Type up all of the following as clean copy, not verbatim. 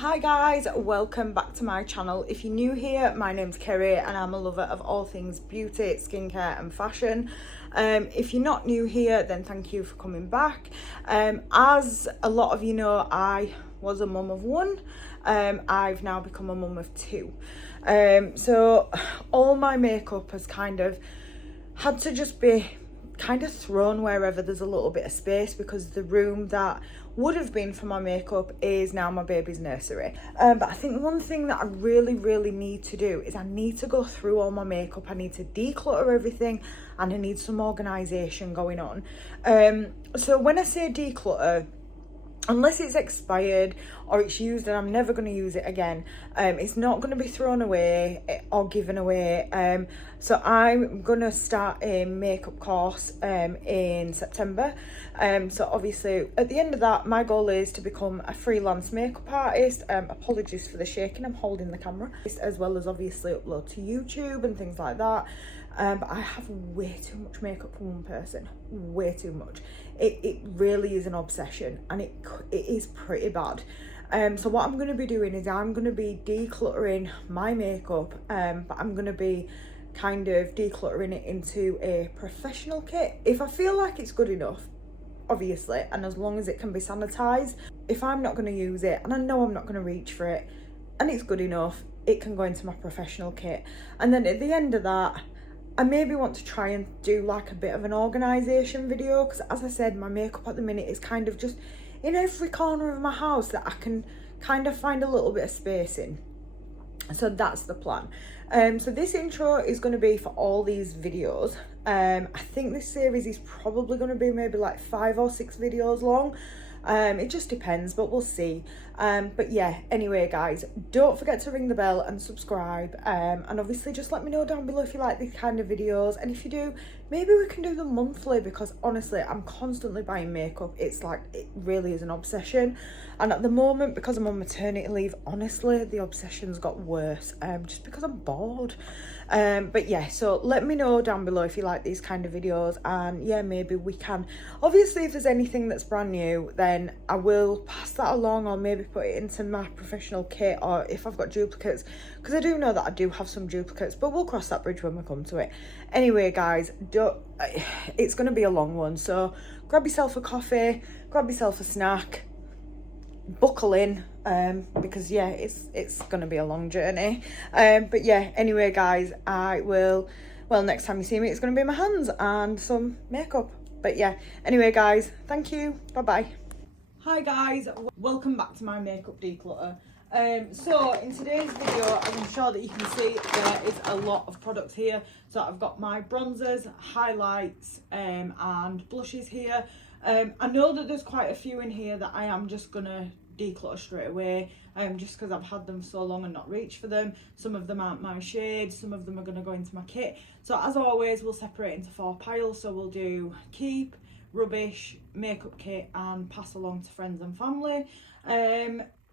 Hi guys, welcome back to my channel. If you're new here, my name's Kerry and I'm a lover of all things beauty, skincare and fashion. If you're not new here, then thank you for coming back. As a lot of you know, I was a mum of one. I've now become a mum of two. So all my makeup has kind of had to just be kind of thrown wherever there's a little bit of space, because the room that would have been for my makeup is now my baby's nursery. But I think one thing that I really need to do is I need to go through all my makeup. I need to declutter everything and I need some organisation going on. So when I say declutter, unless it's expired or it's used and I'm never going to use it again, it's not going to be thrown away or given away. So I'm going to start a makeup course in September. So obviously at the end of that, my goal is to become a freelance makeup artist. Apologies for the shaking, I'm holding the camera. As well as obviously upload to YouTube and things like that. But I have way too much makeup for one person, way too much. It really is an obsession and it is pretty bad. So what I'm going to be doing is I'm going to be decluttering my makeup, but I'm going to be kind of decluttering it into a professional kit. If I feel like it's good enough, obviously, and as long as it can be sanitized, if I'm not going to use it and I know I'm not going to reach for it and it's good enough, it can go into my professional kit. And then at the end of that, I maybe want to try and do like a bit of an organisation video, because as I said, my makeup at the minute is kind of just in every corner of my house that I can kind of find a little bit of space in. So that's the plan. So this intro is going to be for all these videos. I think this series is probably going to be maybe like 5 or 6 videos long. It just depends, but we'll see. But yeah, anyway guys, don't forget to ring the bell and subscribe, and obviously just let me know down below if you like these kind of videos, and if you do, maybe we can do them monthly, because honestly I'm constantly buying makeup. It's like, it really is an obsession, and at the moment, because I'm on maternity leave, honestly the obsession's got worse, just because I'm bored. But yeah, so let me know down below if you like these kind of videos, and yeah, maybe we can, obviously if there's anything that's brand new, then I will pass that along, or maybe put it into my professional kit, or if I've got duplicates, because I do know that I do have some duplicates, but we'll cross that bridge when we come to it. Anyway guys, it's going to be a long one, so grab yourself a coffee, grab yourself a snack, buckle in, because yeah, it's going to be a long journey. But yeah, anyway guys, I will, well, next time you see me it's going to be my hands and some makeup. But yeah, anyway guys, thank you, bye bye. Hi guys, welcome back to my makeup declutter. So in today's video, I'm sure that you can see there is a lot of products here. So I've got my bronzers, highlights, and blushes here. I know that there's quite a few in here that I am just gonna declutter straight away, just because I've had them so long and not reached for them. Some of them aren't my shade, some of them are going to go into my kit. So as always, we'll separate into 4 piles. So we'll do keep, rubbish, makeup kit, and pass along to friends and family.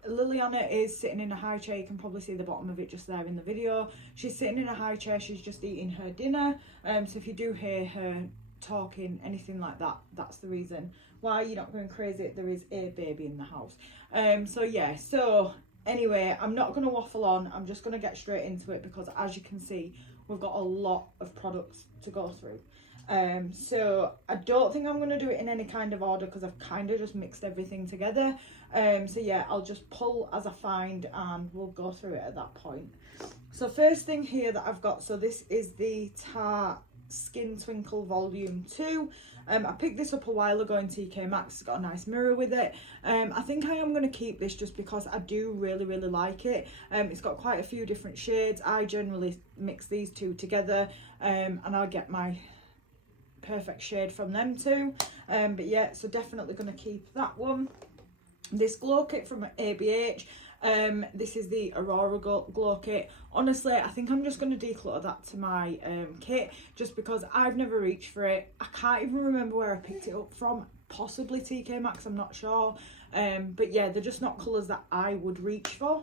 Liliana is sitting in a high chair. You can probably see the bottom of it just there in the video. She's sitting in a high chair, she's just eating her dinner. So if you do hear her talking, anything like that, that's the reason why you're not going crazy. There is a baby in the house. So yeah, so anyway, I'm not going to waffle on, I'm just going to get straight into it, because as you can see, we've got a lot of products to go through. So I don't think I'm going to do it in any kind of order, because I've kind of just mixed everything together. So yeah, I'll just pull as I find and we'll go through it at that point. So first thing here that I've got, so this is the Tarte Skin Twinkle Volume 2. I picked this up a while ago in TK Maxx. It's got a nice mirror with it. I think I am going to keep this just because I do really like it. It's got quite a few different shades. I generally mix these two together, and I'll get my perfect shade from them too. But yeah, so definitely going to keep that one. This glow kit from ABH. This is the Aurora Glow Kit. Honestly, I think I'm just going to declutter that to my kit, just because I've never reached for it. I can't even remember where I picked it up from, possibly TK Maxx, I'm not sure. But yeah, they're just not colours that I would reach for.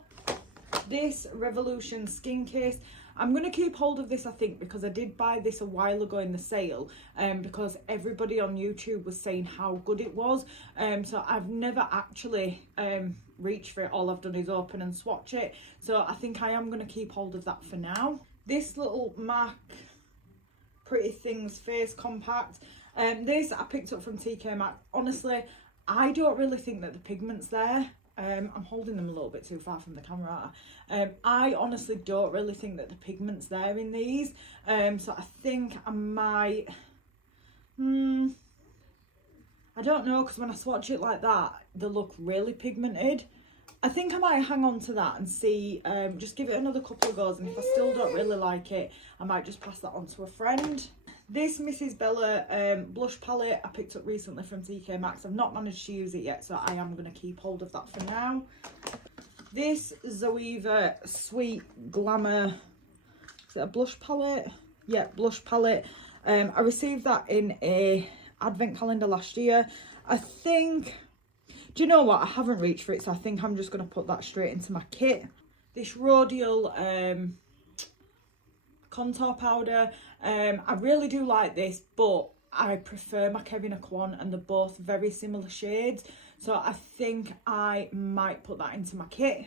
This Revolution Skin Case, I'm going to keep hold of this, I think, because I did buy this a while ago in the sale, because everybody on YouTube was saying how good it was. So I've never actually reach for it. All I've done is open and swatch it. So I think I am going to keep hold of that for now. This little MAC Pretty Things Face Compact. This I picked up from TK Maxx. Honestly, I don't really think that the pigment's there. I'm holding them a little bit too far from the camera. I honestly don't really think that the pigment's there in these. So I think I might... I don't know, because when I swatch it like that, they look really pigmented. I think I might hang on to that and see, just give it another couple of goes, and if I still don't really like it, I might just pass that on to a friend. This Mrs. Bella blush palette I picked up recently from TK Maxx. I've not managed to use it yet, so I am going to keep hold of that for now. This Zoeva Sweet Glamour, is it a blush palette? Yeah, blush palette. I received that in a advent calendar last year. I think, do you know what, I haven't reached for it, so I think I'm just going to put that straight into my kit. This Rodial contour powder, I really do like this, but I prefer my Kevin Aquan, and they're both very similar shades, so I think I might put that into my kit.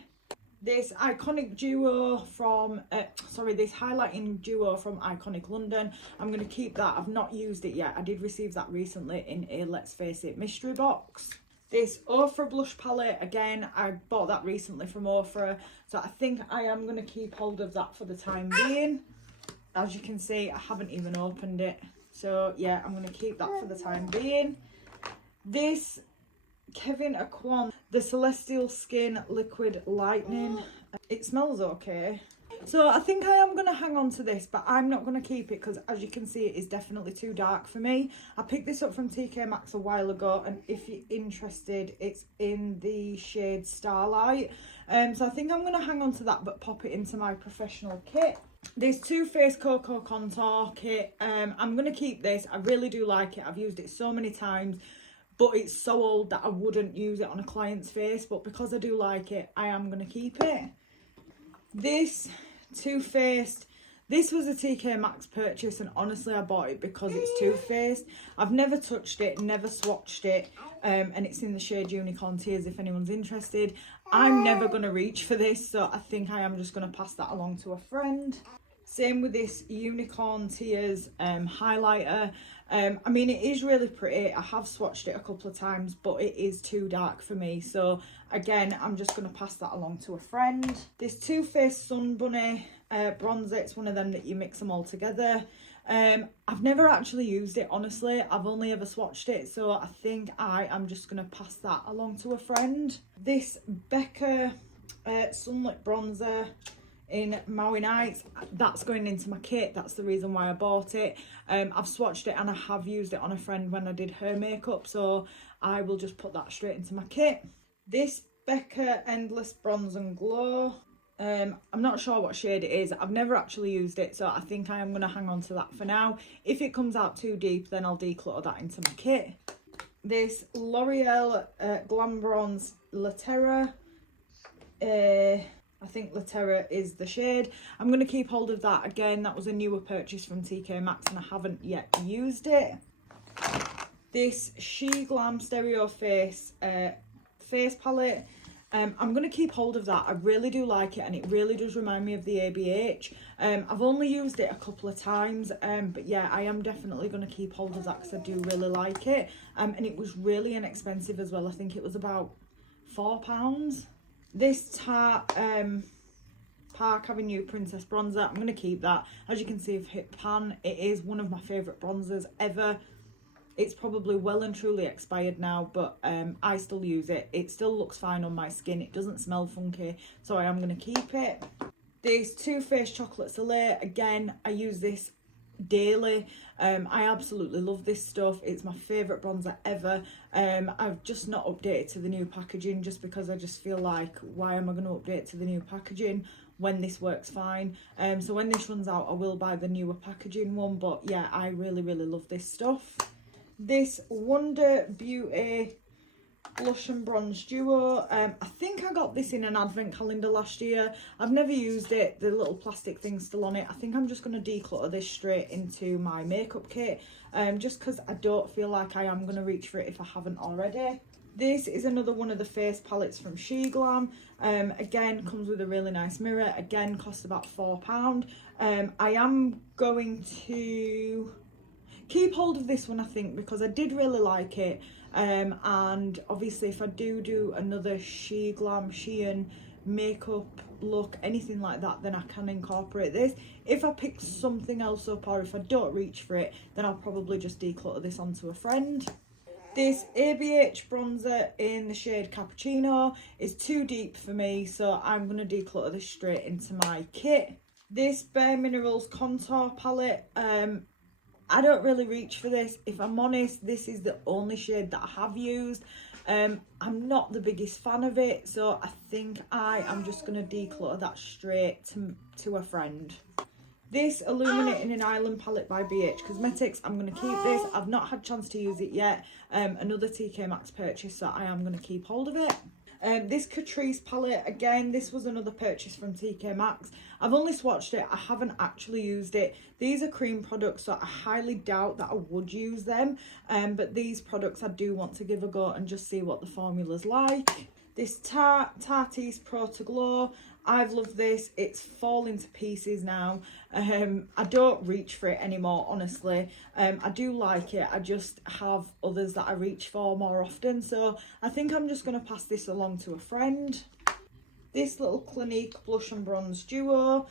This iconic duo from this highlighting duo from Iconic London, I'm going to keep that. I've not used it yet. I did receive that recently in a Let's Face It mystery box. This Ofra blush palette, again, I bought that recently from Ofra, so I think I am going to keep hold of that for the time being. As you can see, I haven't even opened it, so yeah, I'm going to keep that for the time being. This Kevin Aquan, the Celestial Skin Liquid Lightning. It smells okay. So I think I am going to hang on to this, but I'm not going to keep it because, as you can see, it is definitely too dark for me. I picked this up from TK Maxx a while ago, and if you're interested, it's in the shade Starlight. So I think I'm going to hang on to that, but pop it into my professional kit. This Too Faced Cocoa Contour kit, I'm going to keep this. I really do like it. I've used it so many times, but it's so old that I wouldn't use it on a client's face, but because I do like it, I am going to keep it. This Too Faced, this was a TK Maxx purchase, and honestly I bought it because it's Too Faced. I've never touched it, never swatched it, and it's in the shade Unicorn Tears if anyone's interested. I'm never going to reach for this, so I think I am just going to pass that along to a friend. Same with this Unicorn Tears highlighter. I mean, it is really pretty. I have swatched it a couple of times, but it is too dark for me. So again, I'm just going to pass that along to a friend. This Too Faced Sun Bunny bronzer, it's one of them that you mix them all together. I've never actually used it, honestly. I've only ever swatched it, so I think I am just going to pass that along to a friend. This Becca Sunlit Bronzer in Maui Nights, that's going into my kit. That's the reason why I bought it. I've swatched it and I have used it on a friend when I did her makeup, so I will just put that straight into my kit. This Becca Endless Bronze and Glow, I'm not sure what shade it is. I've never actually used it, so I think I am going to hang on to that for now. If it comes out too deep, then I'll declutter that into my kit. This L'Oreal Glam Bronze La Terra, I think La Terra is the shade. I'm going to keep hold of that. Again, that was a newer purchase from TK Maxx and I haven't yet used it. This She Glam Stereo Face face palette. I'm going to keep hold of that. I really do like it, and it really does remind me of the ABH. I've only used it a couple of times, but yeah, I am definitely going to keep hold of that because I do really like it. And it was really inexpensive as well. I think it was about £4. This Tarte Park Avenue Princess Bronzer, I'm going to keep that. As you can see, I've hit pan. It is one of my favourite bronzers ever. It's probably well and truly expired now, but I still use it. It still looks fine on my skin. It doesn't smell funky, so I am going to keep it. This Too Faced Chocolate Soleil, again, I use this daily. I absolutely love this stuff. It's my favourite bronzer ever. I've just not updated to the new packaging just because I just feel like, why am I going to update to the new packaging when this works fine? So when this runs out, I will buy the newer packaging one, but yeah, I really love this stuff. This Wonder Beauty Blush and Bronze Duo, I think I got this in an advent calendar last year. I've never used it. The little plastic thing's still on it. I think I'm just going to declutter this straight into my makeup kit, just because I don't feel like I am going to reach for it if I haven't already. This is another one of the face palettes from SheGlam. Again, comes with a really nice mirror. Again, costs about £4. I am going to keep hold of this one, I think, because I did really like it. And obviously if I do another SheGlam, Shein makeup look, anything like that, then I can incorporate this. If I pick something else up, or if I don't reach for it, then I'll probably just declutter this onto a friend. This ABH bronzer in the shade Cappuccino is too deep for me, so I'm going to declutter this straight into my kit. This Bare Minerals contour palette, I don't really reach for this. If I'm honest, this is the only shade that I have used. I'm not the biggest fan of it, so I think I am just going to declutter that straight to a friend. This Illuminating an Island palette by BH Cosmetics, I'm going to keep this. I've not had a chance to use it yet. Another TK Maxx purchase, so I am going to keep hold of it. This Catrice palette, again, this was another purchase from TK Maxx. I've only swatched it, I haven't actually used it. These are cream products, so I highly doubt that I would use them. But these products I do want to give a go and just see what the formula's like. This Tarte's Pro to Glow, I've loved this. It's falling to pieces now. I don't reach for it anymore, honestly. I do like it. I just have others that I reach for more often. So I think I'm just going to pass this along to a friend. This little Clinique Blush and Bronze Duo.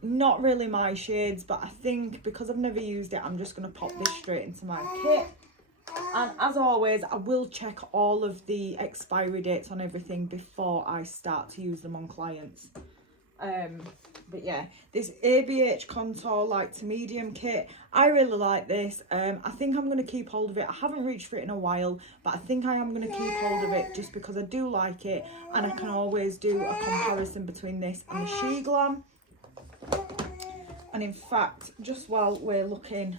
Not really my shades, but I think because I've never used it, I'm just going to pop this straight into my kit. And as always, I will check all of the expiry dates on everything before I start to use them on clients. But yeah, this ABH Contour Light to Medium kit, I really like this. I think I'm going to keep hold of it. I haven't reached for it in a while, but I think I am going to keep hold of it just because I do like it, and I can always do a comparison between this and the SheGlam. And in fact, just while we're looking,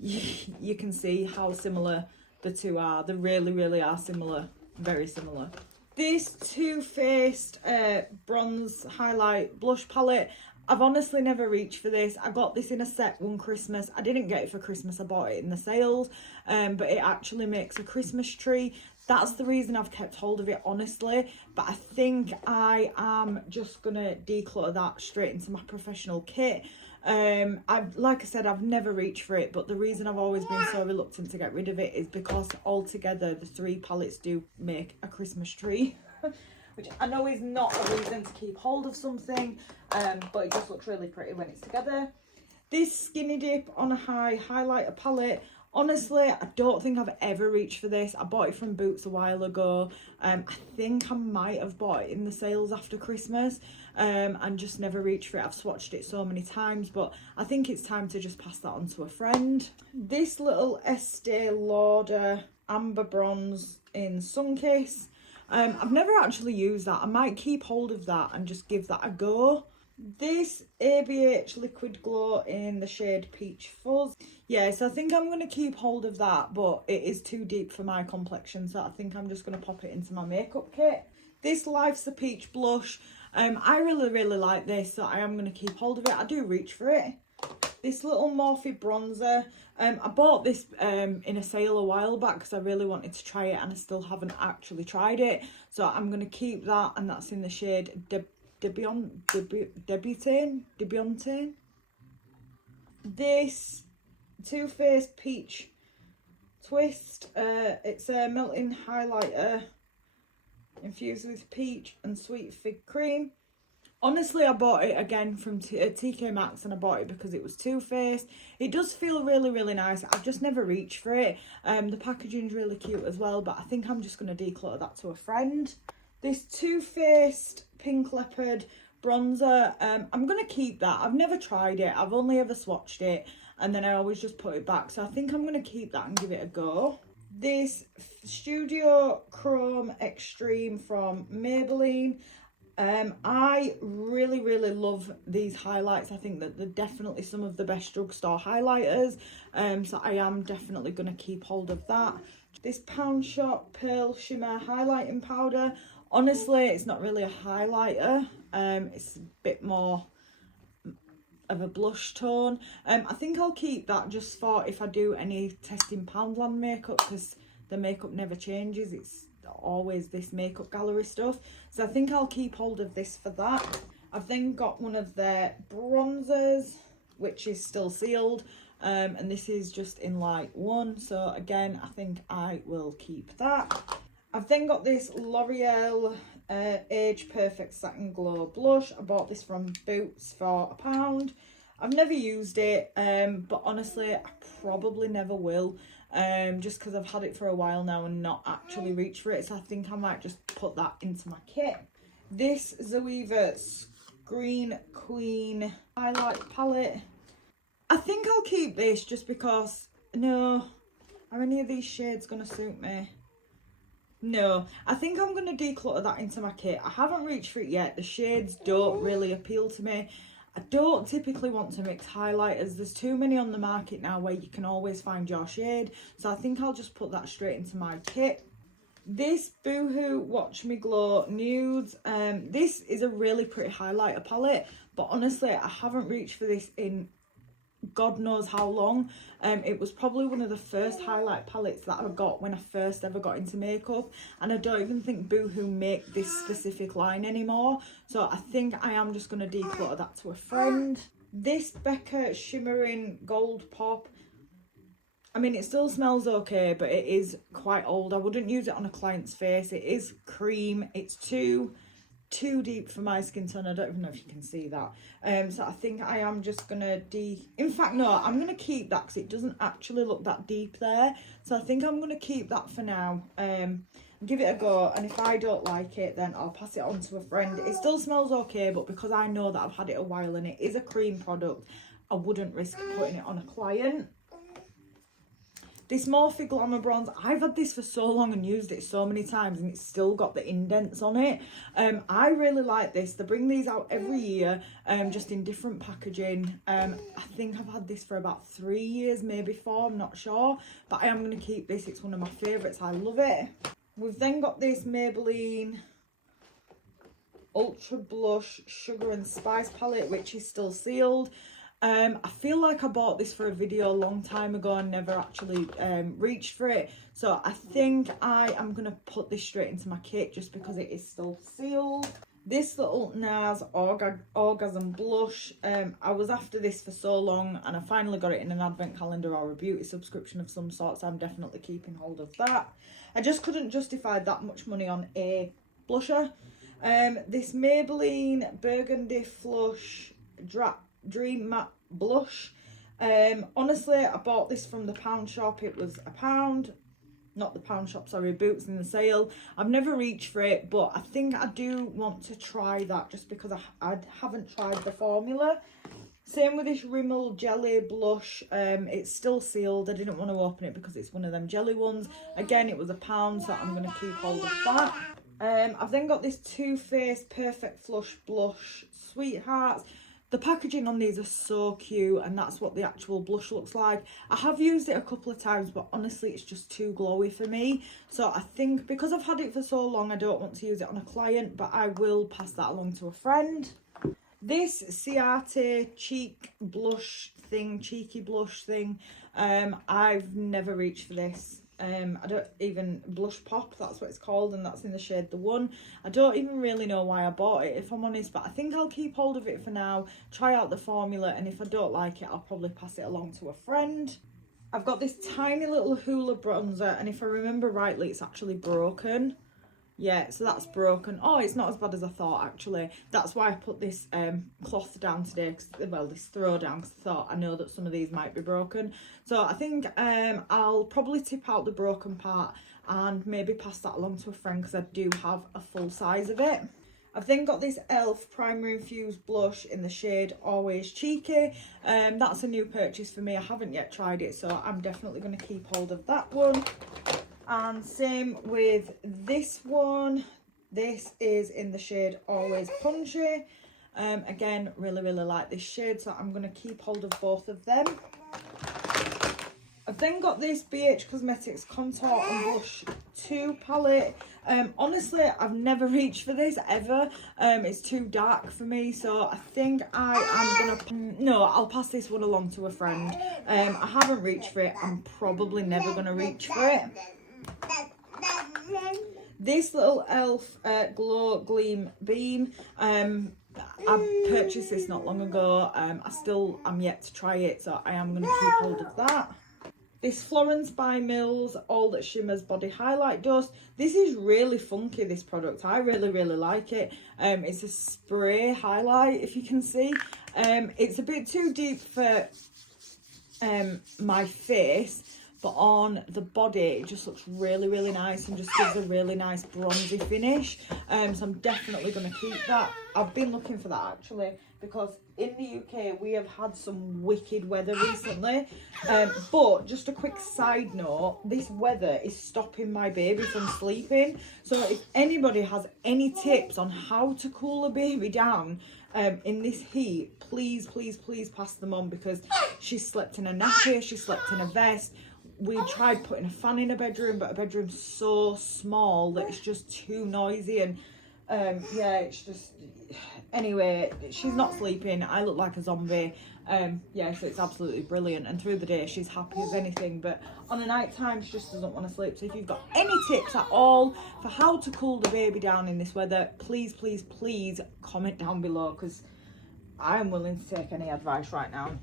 you can see how similar the two are. They really are similar, very similar. This Too Faced bronze highlight blush palette, I've honestly never reached for this. I got this in a set one Christmas. I didn't get it for Christmas, I bought it in the sales, but it actually makes a Christmas tree. That's the reason I've kept hold of it, honestly. But I think I am just gonna declutter that straight into my professional kit. Like I said, I've never reached for it, but the reason I've always been so reluctant to get rid of it is because altogether the three palettes do make a Christmas tree. Which I know is not a reason to keep hold of something, but it just looks really pretty when it's together. This Skinny Dip on a High highlighter palette, honestly, I don't think I've ever reached for this. I bought it from Boots a while ago. I think I might have bought it in the sales after Christmas, and just never reached for it. I've swatched it so many times, but I think it's time to just pass that on to a friend. This little Estee Lauder Amber Bronze in Sunkiss. I've never actually used that. I might keep hold of that and just give that a go. This ABH Liquid Glow in the shade Peach Fuzz. Yes, I think I'm going to keep hold of that, but it is too deep for my complexion, so I think I'm just going to pop it into my makeup kit. This Life's a Peach Blush. I really like this, so I am going to keep hold of it. I do reach for it. This little Morphe Bronzer. I bought this in a sale a while back because I really wanted to try it, and I still haven't actually tried it. So I'm going to keep that, and that's in the shade Debutante. This Too Faced Peach Twist. It's a melting highlighter infused with peach and sweet fig cream. Honestly, I bought it again from TK Maxx, and I bought it because it was Too Faced. It does feel really nice. I've just never reached for it. The packaging's really cute as well, but I think I'm just going to declutter that to a friend. This Too Faced Pink Leopard bronzer, I'm going to keep that. I've never tried it. I've only ever swatched it, and then I always just put it back. So I think I'm going to keep that and give it a go. This Studio Chrome Extreme from Maybelline. I really love these highlights. I think that they're definitely some of the best drugstore highlighters, so I am definitely going to keep hold of that. This Pound Shop Pearl Shimmer Highlighting Powder. Honestly, it's not really a highlighter. It's a bit more of a blush tone. I think I'll keep that just for if I do any testing Poundland makeup, because the makeup never changes. It's always this makeup gallery stuff. So I think I'll keep hold of this for that. I've then got one of their bronzers, which is still sealed. And this is just in light 1. So again, I think I will keep that. I've then got this L'Oreal Age Perfect Satin Glow Blush. I bought this from Boots for £1. I've never used it, but honestly, I probably never will. Just because I've had it for a while now and not actually reached for it. So I think I might just put that into my kit. This Zoeva Screen Queen Highlight Palette. I think I'll keep this just because, no, are any of these shades going to suit me? No, I think I'm going to declutter that into my kit. I haven't reached for it yet. The shades don't really appeal to me. I don't typically want to mix highlighters. There's too many on the market now where you can always find your shade. So I think I'll just put that straight into my kit. This Boohoo Watch Me Glow Nudes. This is a really pretty highlighter palette. But honestly, I haven't reached for this in God knows how long. It was probably one of the first highlight palettes that I got when I first ever got into makeup, and I don't even think Boohoo make this specific line anymore, so I think I am just going to declutter that to a friend. This Becca Shimmering Gold Pop, I mean, it still smells okay, but it is quite old. I wouldn't use it on a client's face. It is cream. It's too deep for my skin tone. I don't even know if you can see that. So I think I am just gonna in fact, no, I'm gonna keep that because it doesn't actually look that deep there. So I think I'm gonna keep that for now. Give it a go, and if I don't like it, then I'll pass it on to a friend. It still smells okay, but because I know that I've had it a while and it is a cream product, I wouldn't risk putting it on a client. This Morphe Glamour Bronze, I've had this for so long and used it so many times and it's still got the indents on it. I really like this. They bring these out every year, just in different packaging. I think I've had this for about 3 years, maybe 4, I'm not sure. But I am going to keep this. It's one of my favourites. I love it. We've then got this Maybelline Ultra Blush Sugar and Spice palette, which is still sealed. I feel like I bought this for a video a long time ago and never actually reached for it. So I think I am going to put this straight into my kit just because it is still sealed. This little NARS Orgasm Blush. I was after this for so long and I finally got it in an advent calendar or a beauty subscription of some sort. So I'm definitely keeping hold of that. I just couldn't justify that much money on a blusher. This Maybelline Burgundy Flush Dream Matte Blush. Honestly, I bought this from the pound shop. It was £1, not the pound shop, sorry, Boots in the sale. I've never reached for it, but I think I do want to try that just because I haven't tried the formula. Same with this Rimmel Jelly Blush. It's still sealed. I didn't want to open it because it's one of them jelly ones. Again, it was £1, so I'm going to keep hold of that. I've then got this Too Faced Perfect Flush Blush Sweethearts. The packaging on these are so cute, and that's what the actual blush looks like. I have used it a couple of times, but honestly, it's just too glowy for me. So I think because I've had it for so long, I don't want to use it on a client, but I will pass that along to a friend. This Tarte cheek blush thing, cheeky blush thing, I've never reached for this. I don't even blush pop, that's what it's called, and that's in the shade The One. I don't even really know why I bought it, if I'm honest, but I think I'll keep hold of it for now, try out the formula, and if I don't like it, I'll probably pass it along to a friend. I've got this tiny little Hoola bronzer, and if I remember rightly, it's actually broken. Yeah, so that's broken. Oh, it's not as bad as I thought, actually. That's why I put this cloth down today, well, this throw down, because I thought I know that some of these might be broken. So I think I'll probably tip out the broken part and maybe pass that along to a friend because I do have a full size of it. I've then got this e.l.f. Primer Infused Blush in the shade Always Cheeky. That's a new purchase for me. I haven't yet tried it, so I'm definitely going to keep hold of that one. And same with this one. This is in the shade Always Punchy. Again, really like this shade, so I'm going to keep hold of both of them. I've then got this BH Cosmetics Contour and Blush 2 palette. Honestly, I've never reached for this ever. It's too dark for me, so I think I am gonna, no, I'll pass this one along to a friend. I haven't reached for it. I'm probably never gonna reach for it. This little Elf Glow Gleam Beam, I purchased this not long ago. I'm yet to try it, so I am going to keep hold of that. This Florence by Mills All That Shimmers Body Highlight Dust. This is really funky, this product. I really, really like it. It's a spray highlight, if you can see. It's a bit too deep for my face, but on the body it just looks really, really nice and just gives a really nice bronzy finish. So I'm definitely going to keep that. I've been looking for that actually, because in the UK we have had some wicked weather recently. But just a quick side note, this weather is stopping my baby from sleeping. So if anybody has any tips on how to cool a baby down in this heat, please, please, please pass them on, because she slept in a nappy, she slept in a vest. We tried putting a fan in a bedroom, but a bedroom's so small that it's just too noisy, and yeah, it's just, anyway, she's not sleeping. I look like a zombie. Yeah, so it's absolutely brilliant, and through the day she's happy as anything, but on a night time she just doesn't want to sleep. So if you've got any tips at all for how to cool the baby down in this weather, please, please, please comment down below, because I am willing to take any advice right now.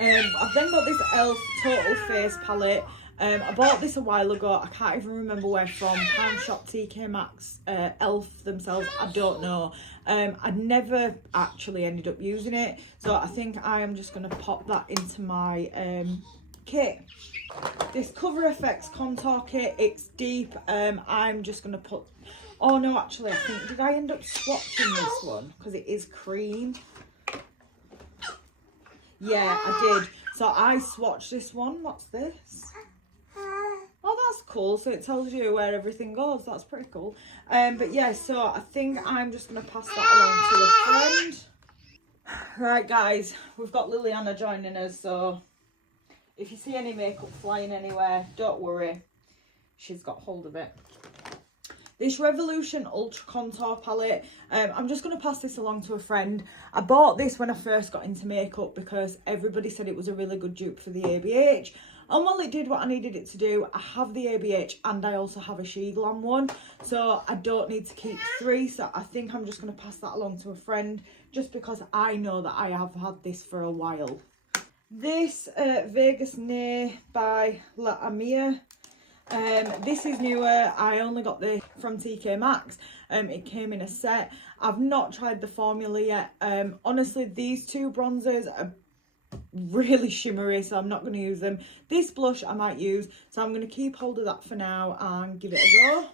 I've then got this Elf Total Face Palette. I bought this a while ago. I can't even remember where from. Pound Shop, TK Maxx, Elf themselves, I don't know. I never actually ended up using it, so I think I am just going to pop that into my kit. This Cover FX contour kit, it's deep. I'm just going to put, oh no, actually I think, did I end up swatching this one? Because it is cream. Yeah, I did. So I swatched this one. What's this? Oh, that's cool. So it tells you where everything goes. That's pretty cool. But yeah, so I think I'm just going to pass that along to a friend. Right, guys, we've got Liliana joining us. So if you see any makeup flying anywhere, don't worry. She's got hold of it. This Revolution Ultra Contour Palette, I'm just going to pass this along to a friend. I bought this when I first got into makeup because everybody said it was a really good dupe for the ABH. And while it did what I needed it to do, I have the ABH and I also have a She Glam one. So I don't need to keep three. So I think I'm just going to pass that along to a friend, just because I know that I have had this for a while. This Vegas Nay by La Amia. This is newer. I only got this from TK Maxx. It came in a set. I've not tried the formula yet. Honestly, these two bronzers are really shimmery, so I'm not going to use them. This blush I might use, so I'm going to keep hold of that for now and give it a go.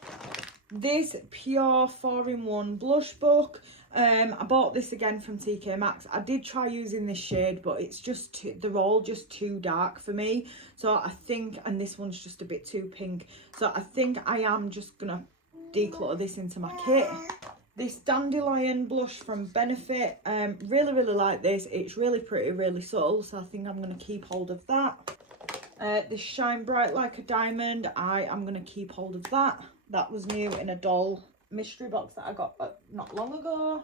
This Pure 4-in-1 blush book. I bought this again from TK Maxx. I did try using this shade, but it's just they're all just too dark for me. So I think, and this one's just a bit too pink. So I think I am just gonna declutter this into my kit. This Dandelion Blush from Benefit. Really, really like this. It's really pretty, really subtle. So I think I'm gonna keep hold of that. This Shine Bright Like a Diamond. I am gonna keep hold of that. That was new in a doll mystery box that I got not long ago.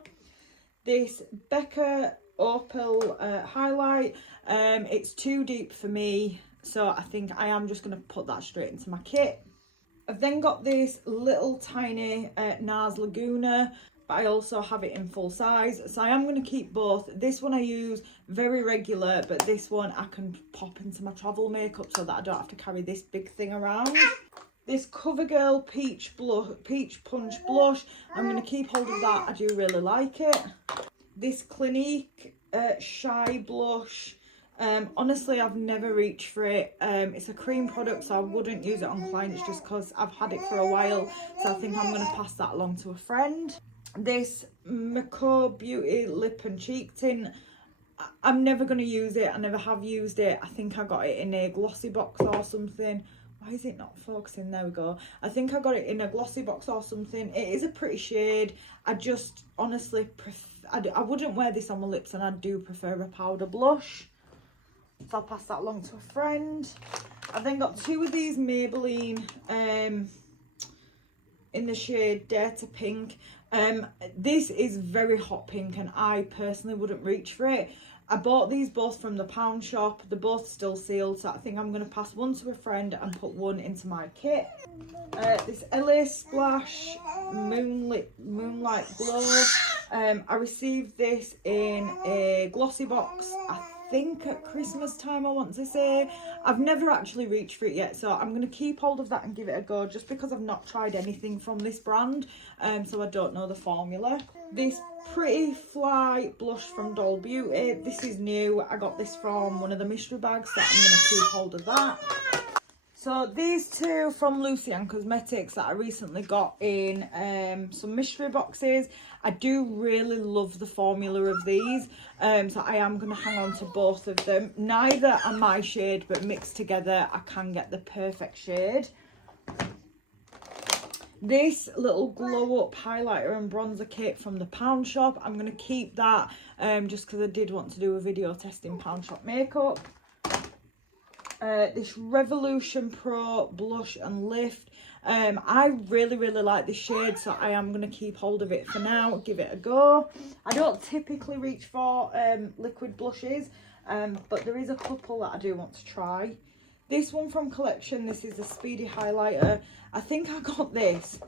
This Becca Opal highlight. It's too deep for me, so I think I am just going to put that straight into my kit. I've then got this little tiny NARS Laguna, but I also have it in full size, so I am going to keep both. This one I use very regular, but this one I can pop into my travel makeup so that I don't have to carry this big thing around. This CoverGirl Peach Punch Blush, I'm going to keep hold of that. I do really like it. This Clinique Shy Blush. Honestly, I've never reached for it. It's a cream product, so I wouldn't use it on clients just because I've had it for a while. So I think I'm going to pass that along to a friend. This Mccoy Beauty Lip and Cheek Tint. I'm never going to use it. I never have used it. I think I got it in a glossy box or something. Why is it not focusing? There we go. I think I got it in a glossy box or something. It is a pretty shade. I just honestly I wouldn't wear this on my lips, and I do prefer a powder blush. So I'll pass that along to a friend. I've then got two of these Maybelline in the shade Dare to Pink. This is very hot pink, and I personally wouldn't reach for it. I bought these both from the pound shop. They're both still sealed, so I think I'm going to pass one to a friend and put one into my kit. This Ellis Splash Moonlight Glow. I received this in a glossy box, I think at Christmas time, I want to say. I've never actually reached for it yet, so I'm going to keep hold of that and give it a go, just because I've not tried anything from this brand, so I don't know the formula. This Pretty Fly blush from Doll Beauty. This is new. I got this from one of the mystery bags, so I'm going to keep hold of that. So these two from Lucian Cosmetics that I recently got in some mystery boxes. I do really love the formula of these, so I am going to hang on to both of them. Neither are my shade, but mixed together I can get the perfect shade. This little glow up highlighter and bronzer kit from the pound shop, I'm going to keep that just because I did want to do a video testing pound shop makeup. This Revolution Pro blush and lift. I really like this shade, so I am going to keep hold of it for now, give it a go. I don't typically reach for liquid blushes, but there is a couple that I do want to try. This one from Collection, this is the Speedy Highlighter. I think I got this.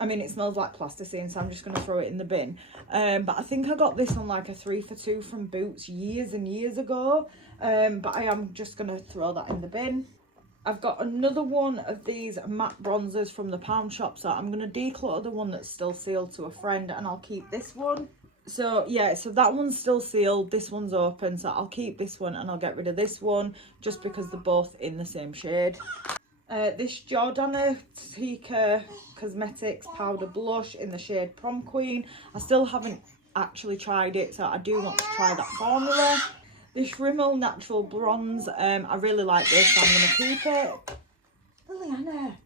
I mean, it smells like plasticine, so I'm just going to throw it in the bin. But I think I got this on like a 3 for 2 from Boots years and years ago. But I am just going to throw that in the bin. I've got another one of these matte bronzers from the pound shop, so I'm going to declutter the one that's still sealed to a friend, and I'll keep this one. So yeah, so that one's still sealed, this one's open, so I'll keep this one and I'll get rid of this one just because they're both in the same shade. This Jordana Tika Cosmetics powder blush in the shade Prom Queen. I still haven't actually tried it, so I do want to try that formula. This Rimmel Natural Bronze, I really like this, so I'm going to keep it. Liliana.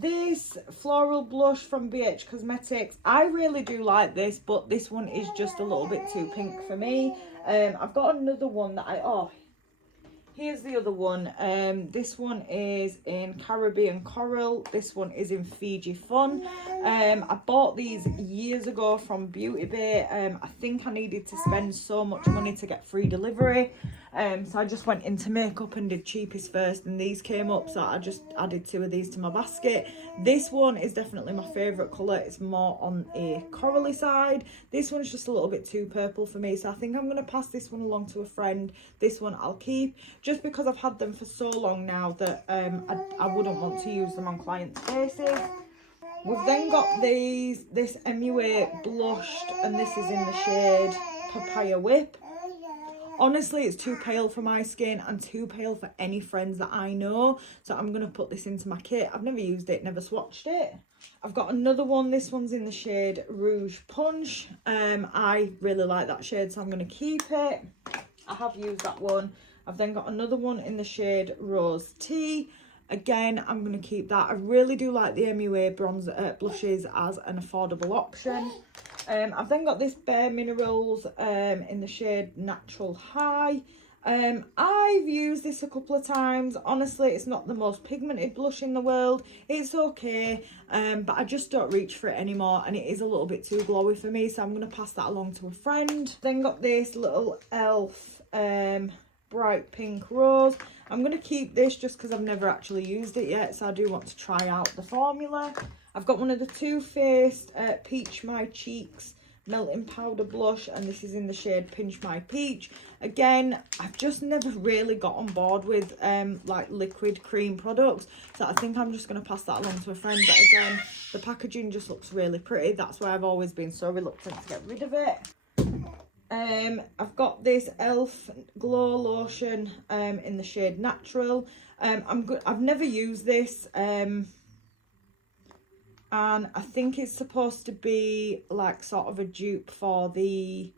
This floral blush from BH Cosmetics, I really do like this, but this one is just a little bit too pink for me. I've got another one that here's the other one. This one is in Caribbean Coral. This one is in Fiji Fun. I bought these years ago from Beauty Bay. I think I needed to spend so much money to get free delivery. So I just went into makeup and did cheapest first, and these came up, so I just added 2 of these to my basket. This one is definitely my favourite colour. It's more on a corally side. This one's just a little bit too purple for me, so I think I'm going to pass this one along to a friend. This one I'll keep, just because I've had them for so long now that I wouldn't want to use them on clients' faces. We've then got this MUA blushed, and this is in the shade Papaya Whip. Honestly, it's too pale for my skin and too pale for any friends that I know. So I'm going to put this into my kit. I've never used it, never swatched it. I've got another one. This one's in the shade Rouge Punch. I really like that shade, so I'm going to keep it. I have used that one. I've then got another one in the shade Rose Tea. Again, I'm going to keep that. I really do like the MUA bronzer blushes as an affordable option. I've then got this Bare Minerals in the shade Natural High. I've used this a couple of times. Honestly, it's not the most pigmented blush in the world. It's okay, but I just don't reach for it anymore, and it is a little bit too glowy for me, so I'm going to pass that along to a friend. Then got this little e.l.f. Bright Pink Rose. I'm going to keep this just because I've never actually used it yet, so I do want to try out the formula. I've got one of the Too Faced Peach My Cheeks Melting Powder Blush, and this is in the shade Pinch My Peach. Again, I've just never really got on board with like liquid cream products, so I think I'm just going to pass that along to a friend. But again, the packaging just looks really pretty. That's why I've always been so reluctant to get rid of it. I've got this e.l.f. Glow Lotion in the shade Natural. I've never used this, and I think it's supposed to be like sort of a dupe for the,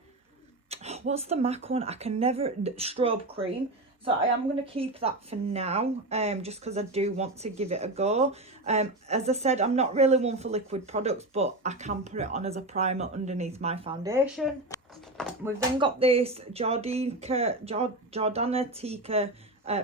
what's the MAC one? I can never, Strobe Cream. So I am going to keep that for now, just because I do want to give it a go. As I said, I'm not really one for liquid products, but I can put it on as a primer underneath my foundation. We've then got this Jordana Tika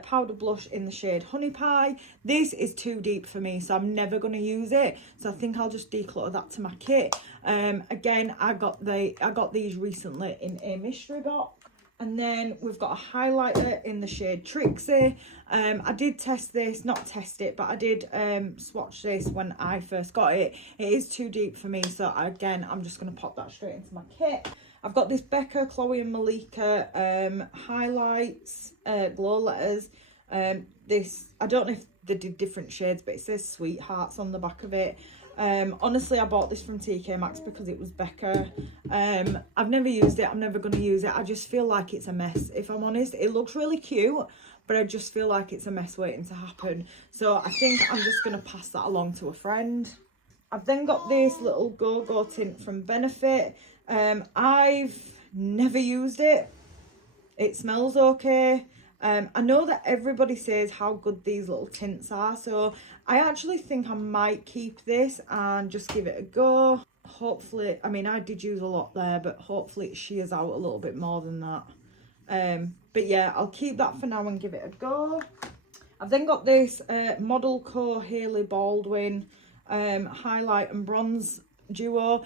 powder blush in the shade Honey Pie. This is too deep for me, so I'm never going to use it. So I think I'll just declutter that to my kit. Again, I got these recently in a mystery box. And then we've got a highlighter in the shade Trixie. I did test this, not test it, but I did swatch this when I first got it. It is too deep for me, so again, I'm just going to pop that straight into my kit. I've got this Becca, Chloe and Malika highlights, glow letters. This, I don't know if they did different shades, but it says Sweethearts on the back of it. Honestly, I bought this from TK Maxx because it was Becca. I've never used it. I'm never going to use it. I just feel like it's a mess, if I'm honest. It looks really cute, but I just feel like it's a mess waiting to happen. So I think I'm just going to pass that along to a friend. I've then got this little Gogo Tint from Benefit. I've never used it. It smells okay. I know that everybody says how good these little tints are, so I actually think I might keep this and just give it a go. Hopefully, I mean, I did use a lot there, but hopefully it shears out a little bit more than that. But yeah, I'll keep that for now and give it a go. I've then got this Model Co Hailey Baldwin highlight and bronze duo.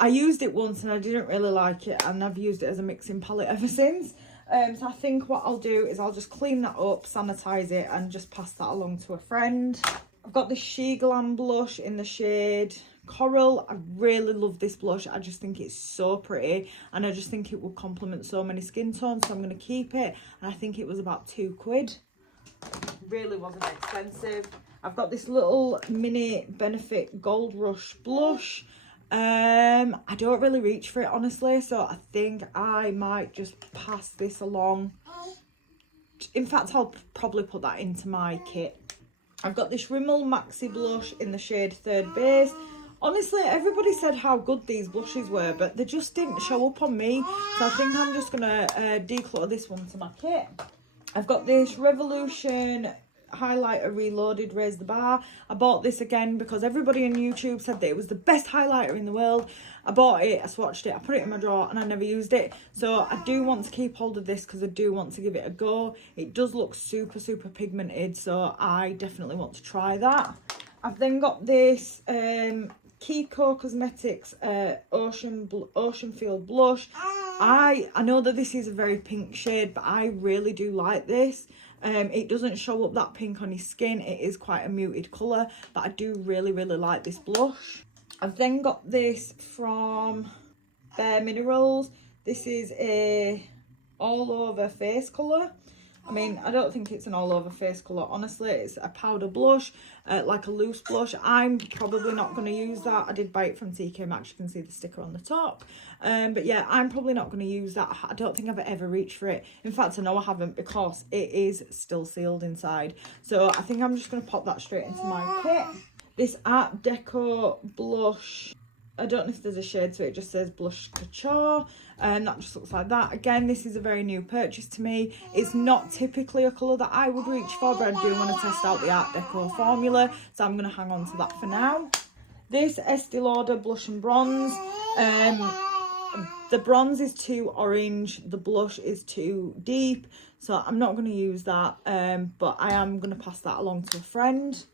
I used it once and I didn't really like it, and I've used it as a mixing palette ever since. So I think what I'll do is I'll just clean that up, sanitize it, and just pass that along to a friend. I've got the She Glam blush in the shade Coral. I really love this blush. I just think it's so pretty, and I just think it would complement so many skin tones, so I'm going to keep it. And I think it was about £2. Really wasn't expensive. I've got this little mini Benefit Gold Rush blush. I don't really reach for it, honestly, so I think I might just pass this along. In fact, I'll probably put that into my kit. I've got this Rimmel Maxi blush in the shade Third Base. Honestly, everybody said how good these blushes were, but they just didn't show up on me, so I think I'm just gonna declutter this one to my kit. I've got this Revolution highlighter Reloaded Raise the Bar. I bought this again because everybody on YouTube said that it was the best highlighter in the world. I bought it, I swatched it, I put it in my drawer, and I never used it. So I do want to keep hold of this because I do want to give it a go. It does look super pigmented, so I definitely want to try that. I've then got this Kiko Cosmetics Ocean Field blush. I know that this is a very pink shade, but I really do like this. It doesn't show up that pink on your skin. It is quite a muted colour, but I do really like this blush. I've then got this from Bare Minerals. This is a all over face colour. I mean, I don't think it's an all over face colour, honestly. It's a powder blush, like a loose blush. I'm probably not going to use that. I did buy it from TK Maxx, you can see the sticker on the top. But yeah, I'm probably not going to use that. I don't think I've ever reached for it. In fact, I know I haven't, because it is still sealed inside. So I think I'm just going to pop that straight into my kit. This Art Deco blush, I don't know if there's a shade, so it just says Blush Couture, and that just looks like that. Again, this is a very new purchase to me. It's not typically a colour that I would reach for, but I do want to test out the Art Deco formula, so I'm going to hang on to that for now. This Estee Lauder Blush and Bronze. The bronze is too orange, the blush is too deep, so I'm not going to use that, but I am going to pass that along to a friend.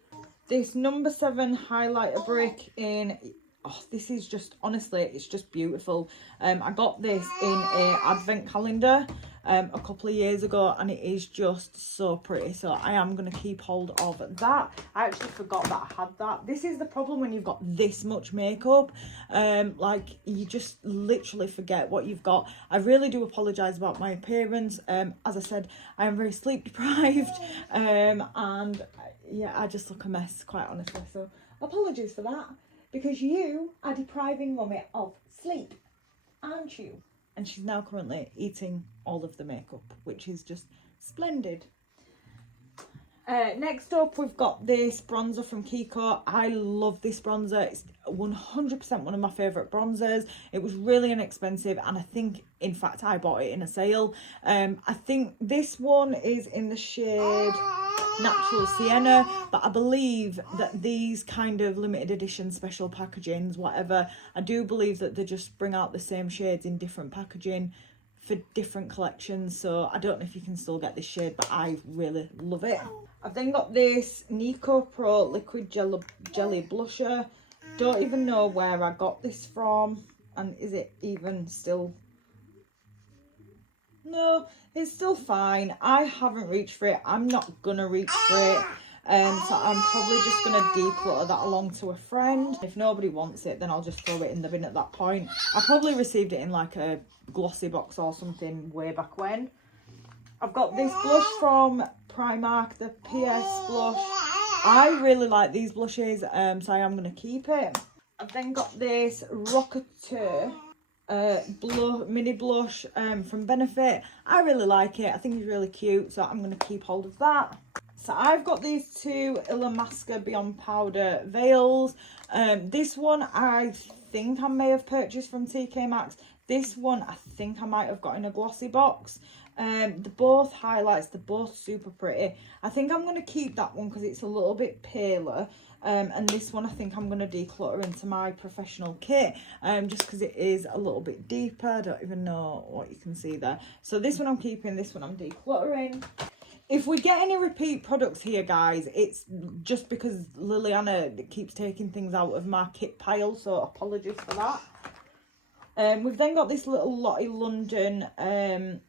This number 7 highlighter brick in... Oh, this is just, honestly, it's just beautiful. I got this in a advent calendar a couple of years ago, and it is just so pretty. So I am going to keep hold of that. I actually forgot that I had that. This is the problem when you've got this much makeup. Like, you just literally forget what you've got. I really do apologise about my appearance. As I said, I am very sleep deprived. And yeah, I just look a mess, quite honestly. So apologies for that. Because you are depriving Mummy of sleep, aren't you? And she's now currently eating all of the makeup, which is just splendid. Next up, we've got this bronzer from Kiko. I love this bronzer. It's 100% one of my favourite bronzers. It was really inexpensive, and I think, in fact, I bought it in a sale. I think this one is in the shade Natural Sienna, but I believe that these kind of limited edition special packagings, whatever, I do believe that they just bring out the same shades in different packaging for different collections, so I don't know if you can still get this shade, but I really love it. I've then got this Nico Pro Liquid Jelly Blusher. Don't even know where I got this from, and is it even still... No, it's still fine. I haven't reached for it. I'm not gonna reach for it. So I'm probably just gonna declutter that along to a friend. If nobody wants it, then I'll just throw it in the bin at that point. I probably received it in like a glossy box or something way back when. I've got this blush from Primark, the PS blush. I really like these blushes, so I am gonna keep it. I've then got this Rocketeur mini blush from Benefit. I really like it. I think it's really cute, so I'm going to keep hold of that. So I've got these two Illamasqua Beyond Powder veils. This one I think I may have purchased from TK Maxx. This one I think I might have got in a glossy box. They're both highlights, they're both super pretty. I think I'm going to keep that one because it's a little bit paler. And this one I think I'm going to declutter into my professional kit, just because it is a little bit deeper. I don't even know what you can see there. So this one I'm keeping, this one I'm decluttering. If we get any repeat products here, guys, it's just because Liliana keeps taking things out of my kit pile, so apologies for that. We've then got this little Lottie London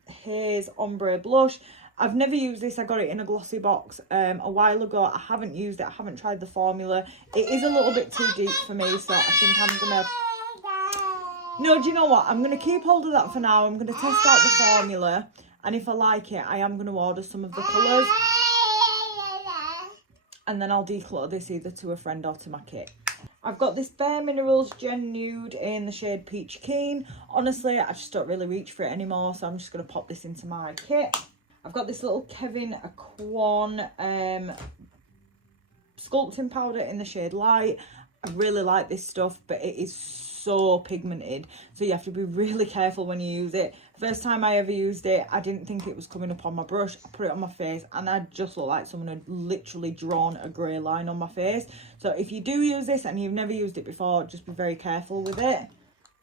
Haze Ombre Blush. I've never used this. I got it in a glossy box a while ago. I haven't used it. I haven't tried the formula. It is a little bit too deep for me, so I think I'm going to... No, do you know what? I'm going to keep hold of that for now. I'm going to test out the formula. And if I like it, I am going to order some of the colours. And then I'll declutter this either to a friend or to my kit. I've got this Bare Minerals Gen Nude in the shade Peach Keen. Honestly, I just don't really reach for it anymore, so I'm just going to pop this into my kit. I've got this little Kevyn Aucoin sculpting powder in the shade Light. I really like this stuff, but it is so pigmented, so you have to be really careful when you use it. First time I ever used it, I didn't think it was coming up on my brush. I put it on my face and I just looked like someone had literally drawn a grey line on my face. So if you do use this and you've never used it before, just be very careful with it.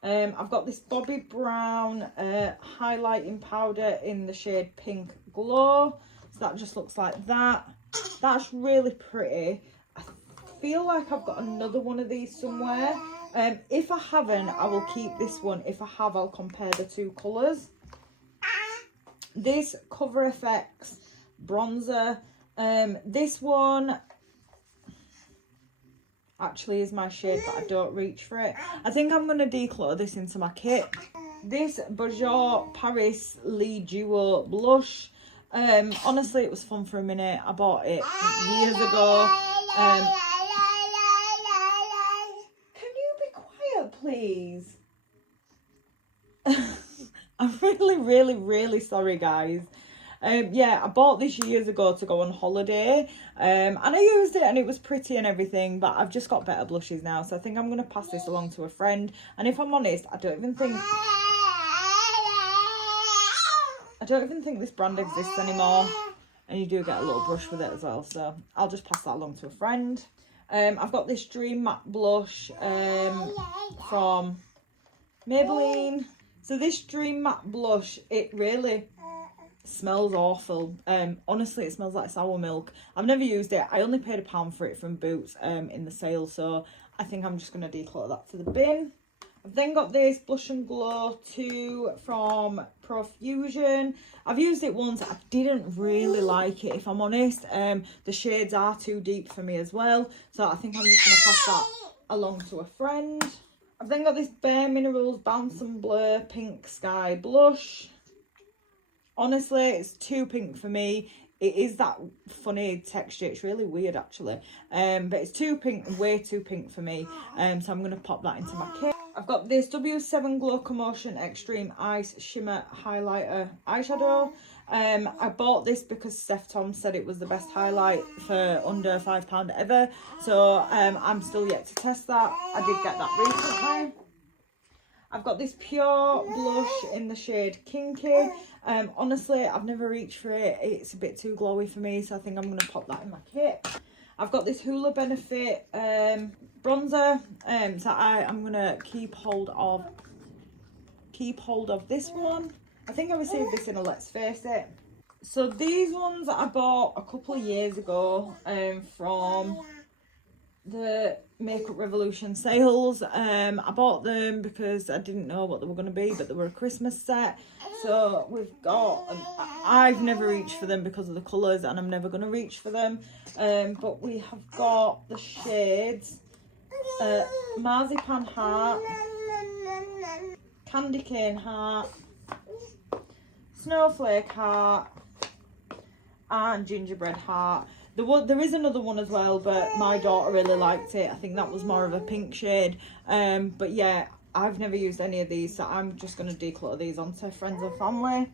I've got this Bobbi Brown highlighting powder in the shade Pink Glow. So that just looks like that. That's really pretty. I feel like I've got another one of these somewhere. If I haven't, I will keep this one. If I have, I'll compare the two colours. This Cover FX bronzer. This one actually is my shade, but I don't reach for it. I think I'm going to declutter this into my kit. This Bourgeois Paris Lee Duo blush. Honestly, it was fun for a minute. I bought it years ago. Can you be quiet, please? I'm really sorry, guys. Yeah, I bought this years ago to go on holiday, and I used it and it was pretty and everything, but I've just got better blushes now, so I think I'm going to pass this along to a friend. And if I'm honest, I don't even think this brand exists anymore, and you do get a little brush with it as well, so I'll just pass that along to a friend. I've got this Dream Matte blush from Maybelline. So this Dream Matte blush, it really smells awful. Honestly, it smells like sour milk. I've never used it. I only paid £1 for it from Boots in the sale, so I think I'm just going to declutter that to the bin. I've then got this Blush and Glow 2 from Profusion. I've used it once. I didn't really like it, if I'm honest. The shades are too deep for me as well, so I think I'm just going to pass that along to a friend. I've then got this Bare Minerals Bounce and Blur Pink Sky Blush. Honestly, it's too pink for me. It is that funny texture. It's really weird, actually. But it's too pink, way too pink for me. So I'm going to pop that into my kit. I've got this W7 Glow Commotion Extreme Ice Shimmer Highlighter eyeshadow. I bought this because Steph Tom said it was the best highlight for under £5 ever. So I'm still yet to test that. I did get that recently. I've got this Pure blush in the shade Kinky. Honestly, I've never reached for it. It's a bit too glowy for me, so I think I'm going to pop that in my kit. I've got this Hoola Benefit bronzer, so I'm going to keep hold of this one. I think I received this in a Let's Face It. So these ones I bought a couple of years ago from the Makeup Revolution sales. I bought them because I didn't know what they were going to be, but they were a Christmas set. So we've got, I've never reached for them because of the colours, and I'm never going to reach for them. But we have got the shades Marzipan Heart, Candy Cane Heart, Snowflake Heart, and Gingerbread Heart. There is another one as well, but my daughter really liked it. I think that was more of a pink shade. But yeah, I've never used any of these, so I'm just going to declutter these onto friends and family.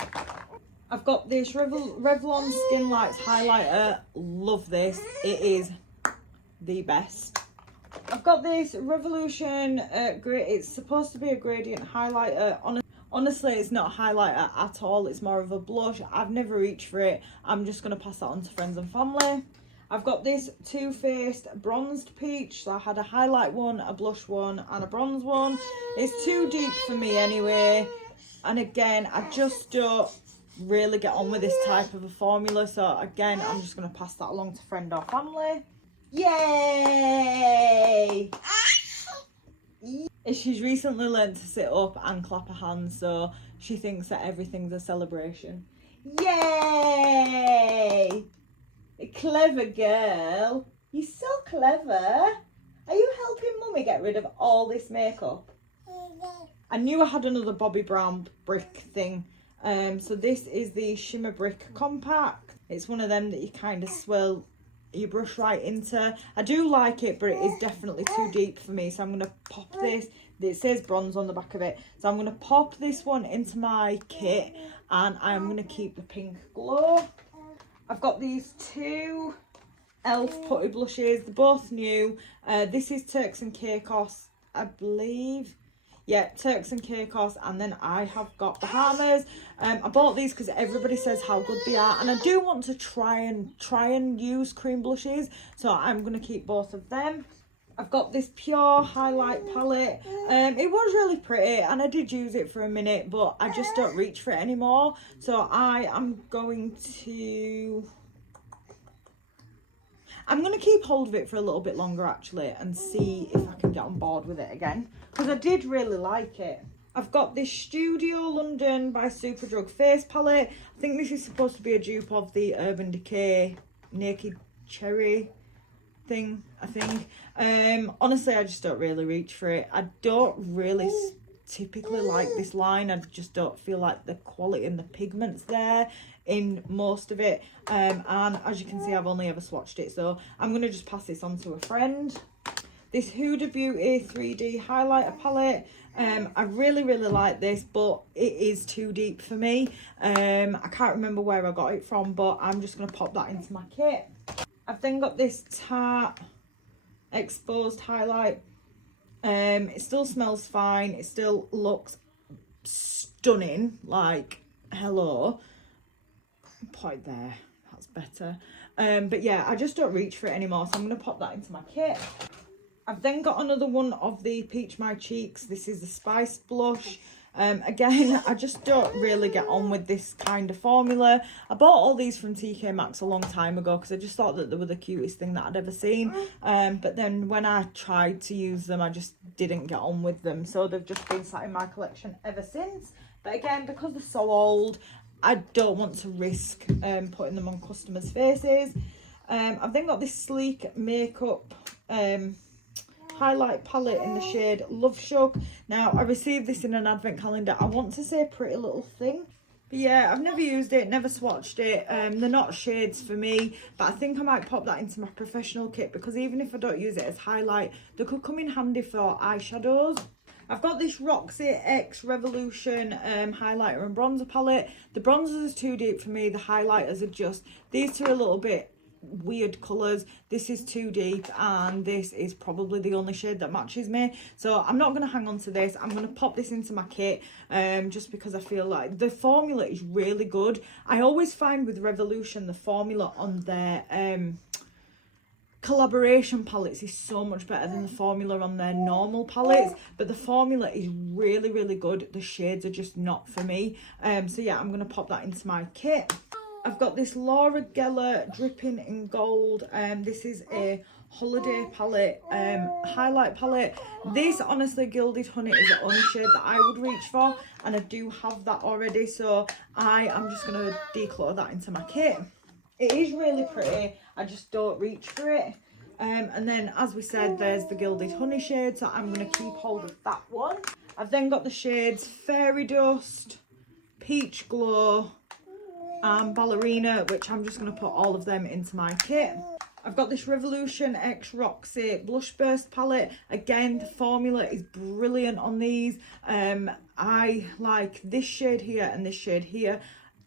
I've got this Revlon Skin Lights highlighter. Love this. It is the best. I've got this Revolution it's supposed to be a gradient highlighter. Honestly, it's not a highlighter at all. It's more of a blush. I've never reached for it. I'm just going to pass that on to friends and family. I've got this Too Faced Bronzed Peach. So I had a highlight one, a blush one, and a bronze one. It's too deep for me anyway. And again, I just don't really get on with this type of a formula. So again, I'm just going to pass that along to friend or family. Yay! She's recently learned to sit up and clap her hands, so she thinks that everything's a celebration. Yay! Clever girl. You're so clever. Are you helping Mummy get rid of all this makeup? I knew I had another Bobbi Brown brick thing. So this is the Shimmer Brick Compact. It's one of them that you kind of swirl your brush right into. I do like it, but it is definitely too deep for me, so I'm going to pop this. It says bronze on the back of it, so I'm going to pop this one into my kit, and I'm going to keep the pink glow. I've got these two e.l.f. Putty Blushes. They're both new. This is Turks and Caicos, I believe. Yeah, Turks and Caicos, and then I have got Bahamas. I bought these because everybody says how good they are, and I do want to try and use cream blushes, so I'm going to keep both of them. I've got this Pure highlight palette. It was really pretty, and I did use it for a minute, but I just don't reach for it anymore. So I'm going to keep hold of it for a little bit longer actually, and see if I can get on board with it again, because I did really like it. I've got this Studio London by Superdrug face palette. I think this is supposed to be a dupe of the Urban Decay Naked Cherry thing, I think. Honestly, I just don't really reach for it. I don't really typically like this line. I just don't feel like the quality and the pigments there in most of it. And as you can see, I've only ever swatched it, so I'm going to just pass this on to a friend. This Huda Beauty 3D highlighter palette. I really like this, but it is too deep for me. I can't remember where I got it from, but I'm just going to pop that into my kit. I've then got this Tarte Exposed highlight. It still smells fine. It still looks stunning. Like, hello. Point there. That's better. But yeah, I just don't reach for it anymore, so I'm going to pop that into my kit. I've then got another one of the Peach My Cheeks. This is the Spice Blush. Again, I just don't really get on with this kind of formula. I bought all these from TK Maxx a long time ago because I just thought that they were the cutest thing that I'd ever seen. But then when I tried to use them, I just didn't get on with them. So they've just been sat in my collection ever since. But again, because they're so old, I don't want to risk putting them on customers' faces. I've then got this Sleek Makeup highlight palette in the shade Love Shug. Now, I received this in an advent calendar. I want to say Pretty Little Thing. But yeah, I've never used it, never swatched it. They're not shades for me, but I think I might pop that into my professional kit, because even if I don't use it as highlight, they could come in handy for eyeshadows. I've got this Roxy X Revolution highlighter and bronzer palette. The bronzers are too deep for me. The highlighters are just, these two are a little bit weird colours. This is too deep, and this is probably the only shade that matches me, so I'm not going to hang on to this. I'm going to pop this into my kit just because I feel like the formula is really good. I always find with Revolution the formula on their collaboration palettes is so much better than the formula on their normal palettes, but the formula is really, really good. The shades are just not for me. So yeah, I'm going to pop that into my kit. I've got this Laura Geller Dripping in Gold. This is a holiday palette, highlight palette. This, honestly, Gilded Honey is the only shade that I would reach for, and I do have that already, so I am just going to declutter that into my kit. It is really pretty, I just don't reach for it. And then, as we said, there's the Gilded Honey shade, so I'm going to keep hold of that one. I've then got the shades Fairy Dust, Peach Glow, and Ballerina, which I'm just going to put all of them into my kit. I've got this Revolution X Roxy Blush Burst palette. Again, the formula is brilliant on these. I like this shade here and this shade here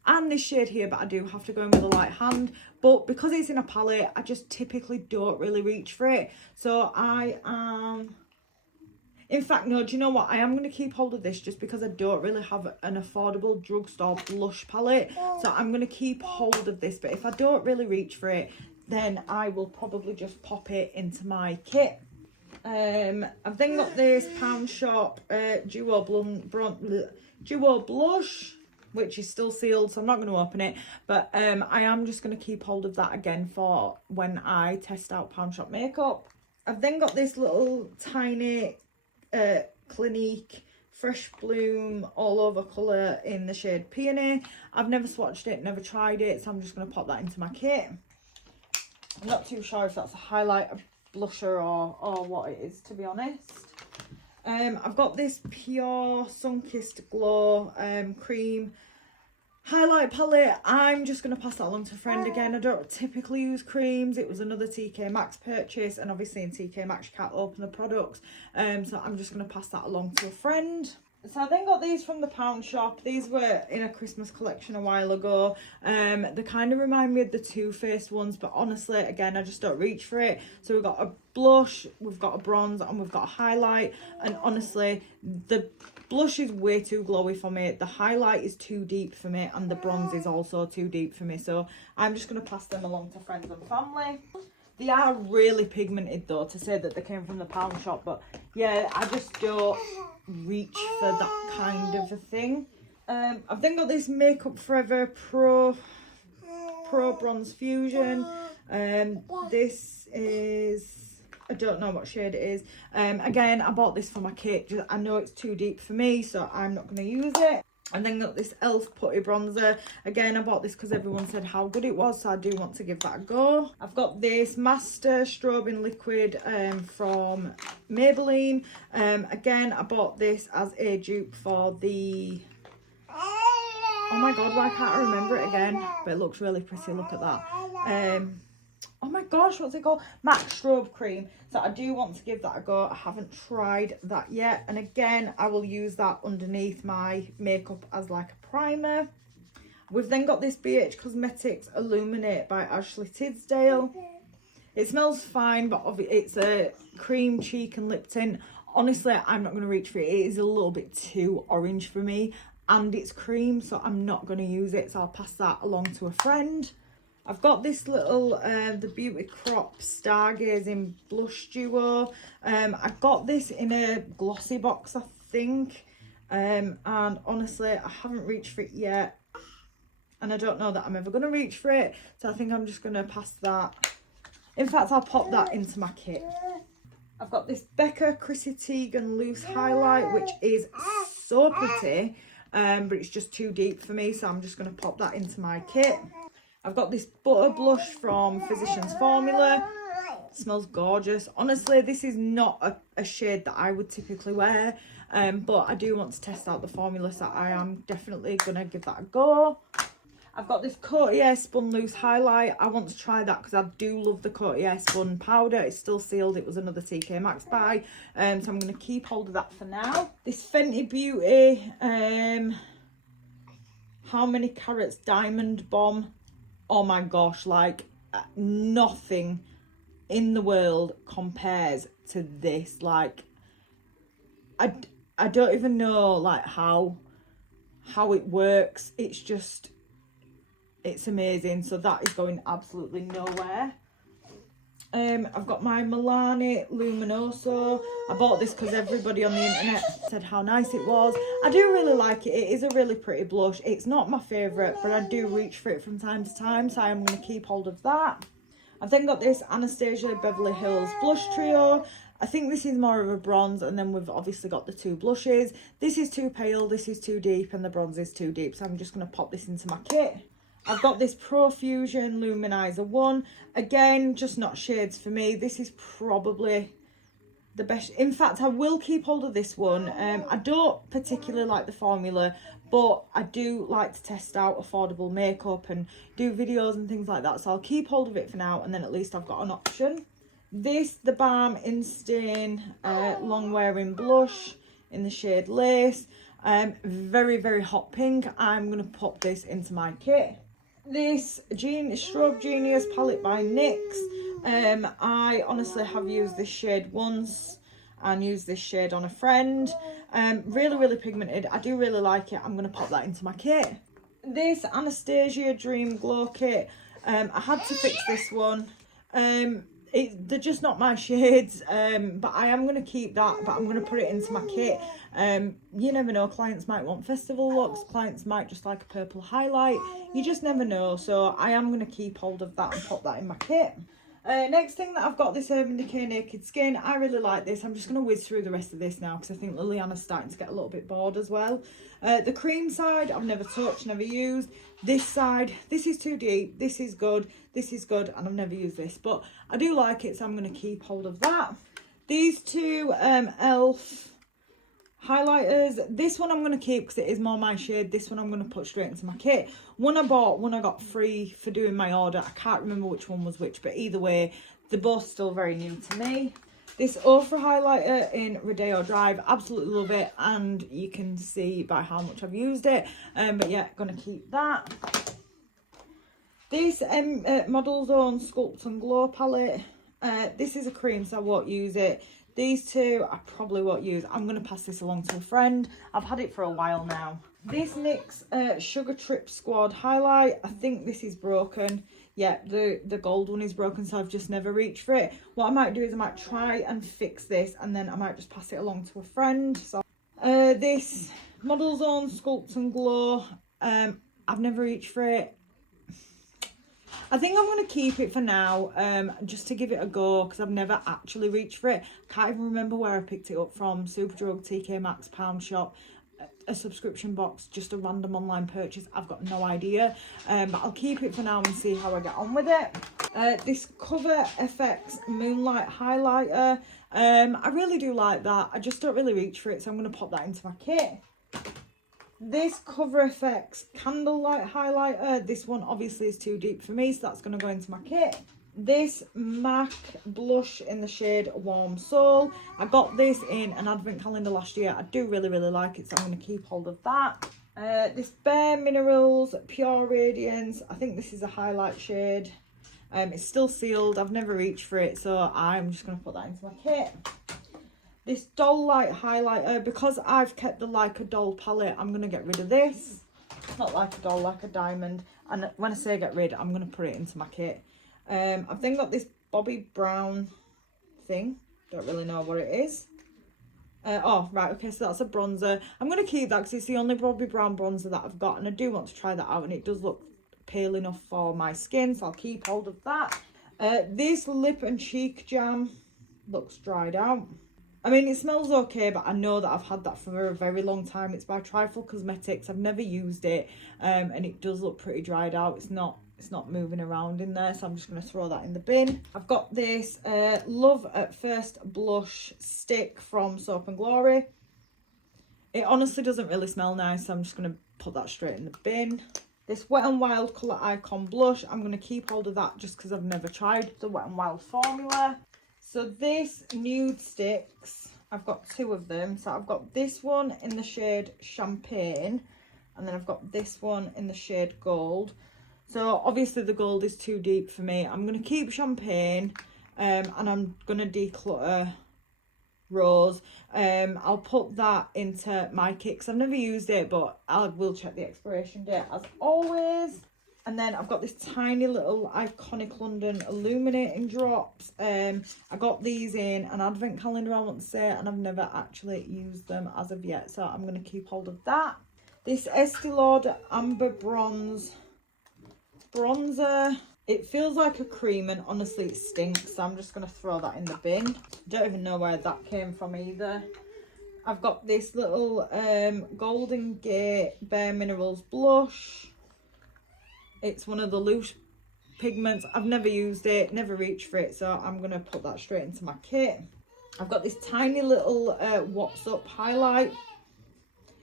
and this shade here, but I do have to go in with a light hand. But because it's in a palette, I just typically don't really reach for it. So I am... In fact, no, do you know what? I am going to keep hold of this just because I don't really have an affordable drugstore blush palette. So I'm going to keep hold of this. But if I don't really reach for it, then I will probably just pop it into my kit. I've then got this Pound Shop Duo Blush, which is still sealed, so I'm not going to open it. But I am just going to keep hold of that again for when I test out Pound Shop makeup. I've then got this little tiny... Clinique Fresh Bloom all over colour in the shade Peony. I've never swatched it, never tried it, so I'm just going to pop that into my kit. I'm not too sure if that's a highlighter, blusher or what it is, to be honest. I've got this Pure Sunkissed Glow cream highlight palette. I'm just going to pass that along to a friend again. I don't typically use creams. It was another TK Maxx purchase, and obviously in TK Maxx you can't open the products, so I'm just going to pass that along to a friend. So I then got these from the Pound Shop. These were in a Christmas collection a while ago. They kind of remind me of the Too Faced ones, but honestly, again, I just don't reach for it. So we've got a blush, we've got a bronze, and we've got a highlight. And honestly, the blush is way too glowy for me. The highlight is too deep for me, and the bronze is also too deep for me. So I'm just going to pass them along to friends and family. They are really pigmented though, to say that they came from the Pound Shop, but yeah, I just don't reach for that kind of a thing. I've then got this Makeup Forever Pro Bronze Fusion. This is, I don't know what shade it is. Again, I bought this for my kit. I know it's too deep for me, so I'm not going to use it. And then got this Elf Putty Bronzer. Again, I bought this because everyone said how good it was, so I do want to give that a go. I've got this Master Strobing Liquid from Maybelline. Again, I bought this as a dupe for the... Oh my god, why can't I remember it again? But it looks really pretty, look at that. Oh my gosh, what's it called? MAC Strobe Cream. So I do want to give that a go. I haven't tried that yet. And again, I will use that underneath my makeup as like a primer. We've then got this BH Cosmetics Illuminate by Ashley Tisdale. It smells fine, but it's a cream cheek and lip tint. Honestly, I'm not going to reach for it. It is a little bit too orange for me. And it's cream, so I'm not going to use it. So I'll pass that along to a friend. I've got this little, the Beauty Crop Stargazing Blush Duo. I got this in a glossy box, I think. And honestly, I haven't reached for it yet. And I don't know that I'm ever going to reach for it. So I think I'm just going to pass that. In fact, I'll pop that into my kit. I've got this Becca Chrissy Teigen Loose Highlight, which is so pretty. But it's just too deep for me. So I'm just going to pop that into my kit. I've got this Butter Blush from Physicians Formula. It smells gorgeous. Honestly, this is not a shade that I would typically wear. But I do want to test out the formula, so I am definitely going to give that a go. I've got this Cotier Spun Loose Highlight. I want to try that because I do love the Cotier Spun powder. It's still sealed. It was another TK Maxx buy. So I'm going to keep hold of that for now. This Fenty Beauty, How Many Carats Diamond Bomb. Oh my gosh, like nothing in the world compares to this. Like I don't even know like how it works. It's just, it's amazing. So that is going absolutely nowhere. I've got my Milani Luminosa. I bought this because everybody on the internet said how nice it was. I do really like it. It is a really pretty blush. It's not my favourite, but I do reach for it from time to time, so I'm going to keep hold of that. I've then got this Anastasia Beverly Hills blush trio. I think this is more of a bronze, and then we've obviously got the two blushes. This is too pale, this is too deep, and the bronze is too deep, so I'm just going to pop this into my kit. I've got this Profusion Luminizer 1. Again, just not shades for me. This is probably the best. In fact, I will keep hold of this one. I don't particularly like the formula, but I do like to test out affordable makeup and do videos and things like that. So I'll keep hold of it for now, and then at least I've got an option. This, the Balm in Stain long wearing blush in the shade Lace. Very, very hot pink. I'm going to pop this into my kit. This Strobe Genius palette by NYX. I honestly have used this shade once and used this shade on a friend. Really, really pigmented. I do really like it. I'm going to pop that into my kit. This Anastasia Dream Glow Kit. I had to fix this one. They're just not my shades, but I am going to keep that, but I'm going to put it into my kit. You never know, clients might want festival looks, clients might just like a purple highlight, you just never know, so I am going to keep hold of that and pop that in my kit. Next thing that I've got, this Urban Decay Naked Skin. I really like this. I'm just going to whiz through the rest of this now because I think Liliana's starting to get a little bit bored as well. The cream side, I've never touched, never used. This side, this is too deep, this is good, and I've never used this, but I do like it, so I'm going to keep hold of that. These two ELF highlighters, this one I'm going to keep because it is more my shade. This one I'm going to put straight into my kit. One I bought, one I got free for doing my order. I can't remember which one was which, but either way, they're both still very new to me. This Ofra highlighter in Rodeo Drive, absolutely love it, and you can see by how much I've used it. But yeah, gonna keep that. This Model Zone Sculpt and Glow palette. This is a cream, so I won't use it. These two I probably won't use. I'm going to pass this along to a friend. I've had it for a while now. This NYX Sugar Trip Squad highlight. I think this is broken. Yeah, the gold one is broken, so I've just never reached for it. What I might do is I might try and fix this, and then I might just pass it along to a friend. So this Model Zone Sculpt and Glow. I've never reached for it. I think I'm going to keep it for now, just to give it a go, because I've never actually reached for it. Can't even remember where I picked it up from. Superdrug, TK Maxx, Pound Shop, a subscription box, just a random online purchase. I've got no idea, but I'll keep it for now and see how I get on with it. This Cover FX Moonlight highlighter, I really do like that. I just don't really reach for it, so I'm going to pop that into my kit. This Cover FX Candlelight highlighter, this one obviously is too deep for me, so that's going to go into my kit. This MAC blush in the shade Warm Soul. I got this in an advent calendar last year. I do really, really like it, so I'm going to keep hold of that. This Bare Minerals Pure Radiance. I think this is a highlight shade. It's still sealed. I've never reached for it, so I'm just going to put that into my kit. This Doll Light highlighter, because I've kept the Like a Doll palette, I'm going to get rid of this. It's not like a doll, like a diamond. And when I say get rid, I'm going to put it into my kit. I've then got this Bobbi Brown thing. Don't really know what it is. Oh, right, okay, so that's a bronzer. I'm going to keep that because it's the only Bobbi Brown bronzer that I've got. And I do want to try that out, and it does look pale enough for my skin, so I'll keep hold of that. This Lip and Cheek Jam looks dried out. I mean, it smells okay, but I know that I've had that for a very long time. It's by Trifle Cosmetics. I've never used it, and it does look pretty dried out. It's not moving around in there, so I'm just going to throw that in the bin. I've got this Love at First Blush stick from Soap and Glory. It honestly doesn't really smell nice, so I'm just going to put that straight in the bin. This Wet n Wild Colour Icon blush, I'm going to keep hold of that just because I've never tried the Wet n Wild formula. So this Nude Sticks, I've got two of them. So I've got this one in the shade Champagne, and then I've got this one in the shade Gold. So obviously the gold is too deep for me. I'm going to keep Champagne, and I'm going to declutter Rose. I'll put that into my kit because I've never used it, but I will check the expiration date as always. And then I've got this tiny little Iconic London illuminating drops. I got these in an advent calendar, I want to say, and I've never actually used them as of yet, so I'm going to keep hold of that. This Estee Lauder Amber Bronzer. It feels like a cream and honestly it stinks, so I'm just going to throw that in the bin. Don't even know where that came from either. I've got this little Golden Gate Bare Minerals blush. It's one of the loose pigments. I've never used it, never reached for it, so I'm going to put that straight into my kit. I've got this tiny little What's Up highlight.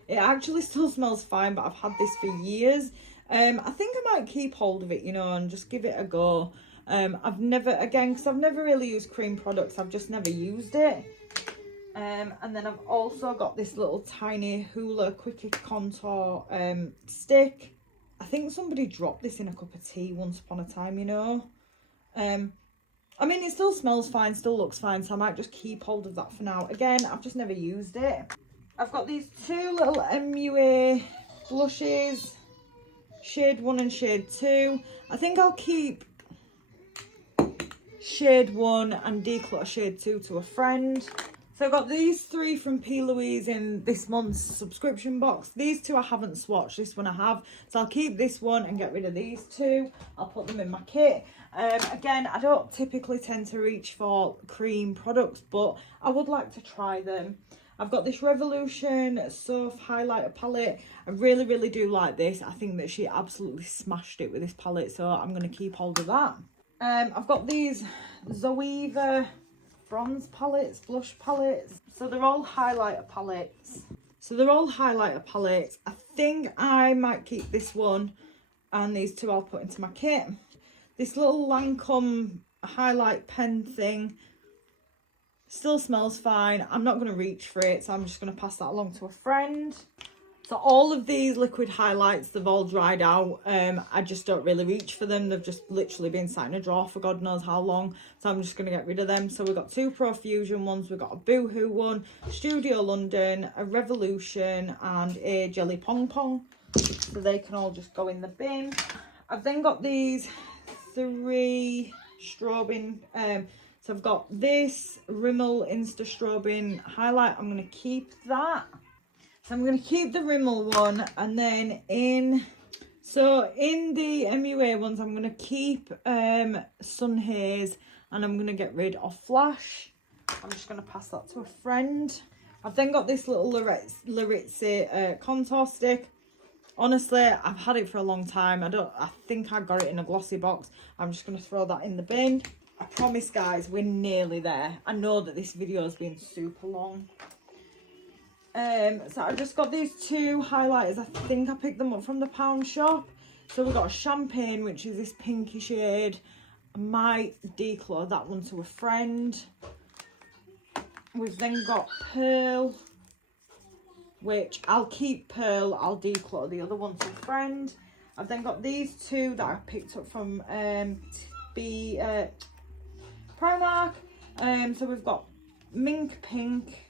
It actually still smells fine, but I've had this for years. I think I might keep hold of it, you know, and just give it a go. I've never, again, because I've never really used cream products, I've just never used it. And then I've also got this little tiny Hoola Quickie Contour stick. I think somebody dropped this in a cup of tea once upon a time, you know. I mean, it still smells fine, still looks fine, so I might just keep hold of that for now. Again, I've just never used it. I've got these two little MUA blushes, shade 1 and shade 2. I think I'll keep shade 1 and declutter shade 2 to a friend. So I've got these 3 from P. Louise in this month's subscription box. These 2 I haven't swatched, this one I have. So I'll keep this one and get rid of these 2. I'll put them in my kit. Again, I don't typically tend to reach for cream products, but I would like to try them. I've got this Revolution Soph highlighter palette. I really, really do like this. I think that she absolutely smashed it with this palette, so I'm going to keep hold of that. I've got these Zoeva bronze palettes, blush palettes. So they're all highlighter palettes. I think I might keep this one, and these 2 I'll put into my kit. This little Lancome highlight pen thing still smells fine. I'm not going to reach for it, so I'm just going to pass that along to a friend. So all of these liquid highlights, they've all dried out. I just don't really reach for them. They've just literally been sat in a drawer for God knows how long. So I'm just going to get rid of them. So we've got 2 Profusion ones. We've got a Boohoo one, Studio London, a Revolution, and a Jelly Pong Pong. So they can all just go in the bin. I've then got these 3 strobing. So I've got this Rimmel Insta Strobing highlight. I'm going to keep that. So I'm going to keep the Rimmel one, and then in the MUA ones, I'm going to keep Sun Haze, and I'm going to get rid of Flash. I'm just going to pass that to a friend. I've then got this little Laritzi contour stick. Honestly, I've had it for a long time. I think I got it in a glossy box. I'm just going to throw that in the bin. I promise, guys, we're nearly there. I know that this video has been super long. So I've just got these 2 highlighters. I think I picked them up from the pound shop. So we've got a Champagne, which is this pinky shade. I might declutter that one to a friend. We've then got Pearl, which I'll keep Pearl. I'll declutter the other one to a friend. I've then got these 2 that I picked up from Primark. So we've got Mink Pink.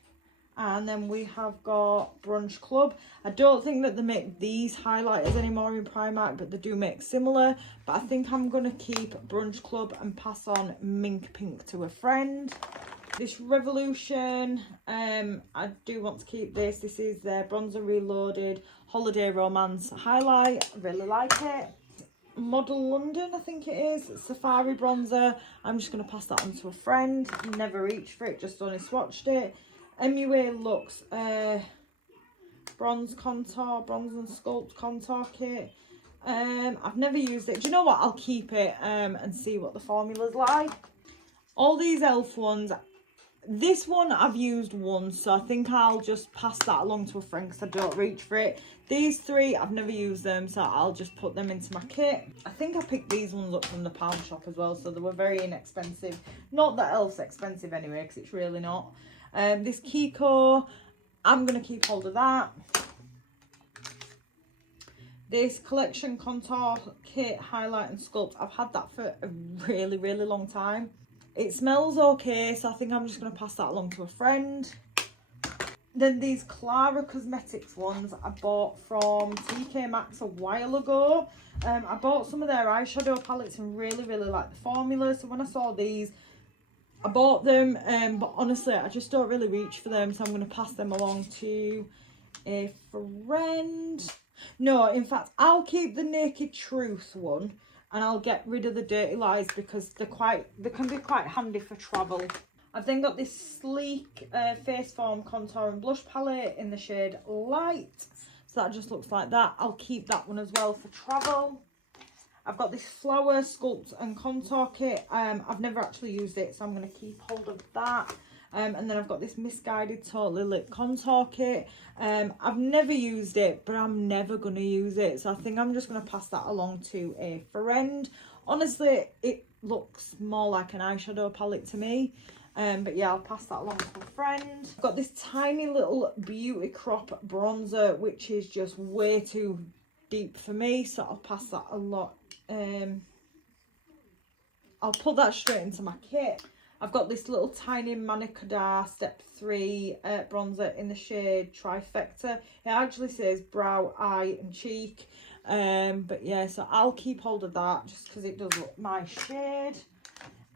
And then we have got Brunch Club. I don't think that they make these highlighters anymore in Primark, but they do make similar. But I think I'm going to keep Brunch Club and pass on Mink Pink to a friend. This Revolution, I do want to keep this. This is their Bronzer Reloaded Holiday Romance highlight. I really like it. Model London, I think it is. Safari Bronzer. I'm just going to pass that on to a friend. Never reached for it, just only swatched it. MUA Lux Bronze and Sculpt Contour Kit. I've never used it. Do you know what? I'll keep it and see what the formula's like. All these e.l.f. ones. This one I've used once, so I think I'll just pass that along to a friend because I don't reach for it. These 3, I've never used them, so I'll just put them into my kit. I think I picked these ones up from the pound shop as well, so they were very inexpensive. Not that e.l.f.'s expensive anyway, because it's really not. This Kiko, I'm going to keep hold of that. This Collection Contour Kit Highlight and Sculpt, I've had that for a really, really long time. It smells okay, so I think I'm just going to pass that along to a friend. Then these Clara Cosmetics ones I bought from TK Maxx a while ago. I bought some of their eyeshadow palettes and really like the formula. So when I saw these, I bought them. But honestly, I just don't really reach for them. So I'm going to pass them along to a friend. No, in fact, I'll keep the Naked Truth one. And I'll get rid of the Dirty Lies because they can be quite handy for travel. I've then got this sleek Face Form Contour and Blush palette in the shade Light. So that just looks like that. I'll keep that one as well for travel. I've got this Flower Sculpt and Contour Kit. I've never actually used it, so I'm going to keep hold of that. And then I've got this Misguided Totally Lit Contour Kit. I've never used it, but I'm never going to use it. So I think I'm just going to pass that along to a friend. Honestly, it looks more like an eyeshadow palette to me. But yeah, I'll pass that along to a friend. I've got this tiny little Beauty Crop bronzer, which is just way too deep for me. So I'll pass that a lot. I'll put that straight into my kit. I've got this little tiny Manicadar Step 3 bronzer in the shade Trifecta. It actually says brow, eye and cheek. But yeah, so I'll keep hold of that just because it does look my shade.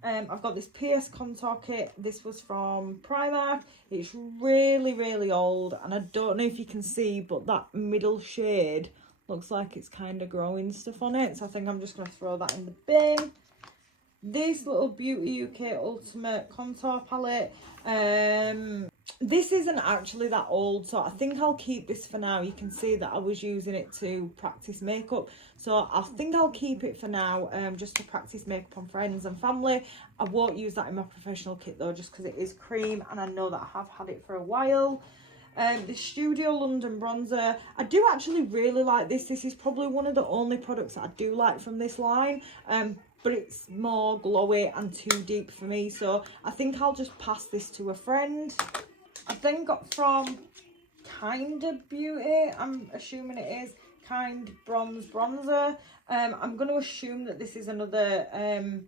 I've got this PS Contour Kit. This was from Primark. It's really old and I don't know if you can see, but that middle shade looks like it's kind of growing stuff on it. So I think I'm just going to throw that in the bin. This little Beauty UK Ultimate Contour Palette. This isn't actually that old, so I think I'll keep this for now. You can see that I was using it to practice makeup, so I think I'll keep it for now, just to practice makeup on friends and family. I won't use that in my professional kit though, just because it is cream and I know that I have had it for a while. The Studio London bronzer, I do actually really like this. This is probably one of the only products that I do like from this line, but it's more glowy and too deep for me, so I think I'll just pass this to a friend. I've then got from Kinda Beauty, I'm assuming it is, Kind Bronze Bronzer. I'm going to assume that this is another, it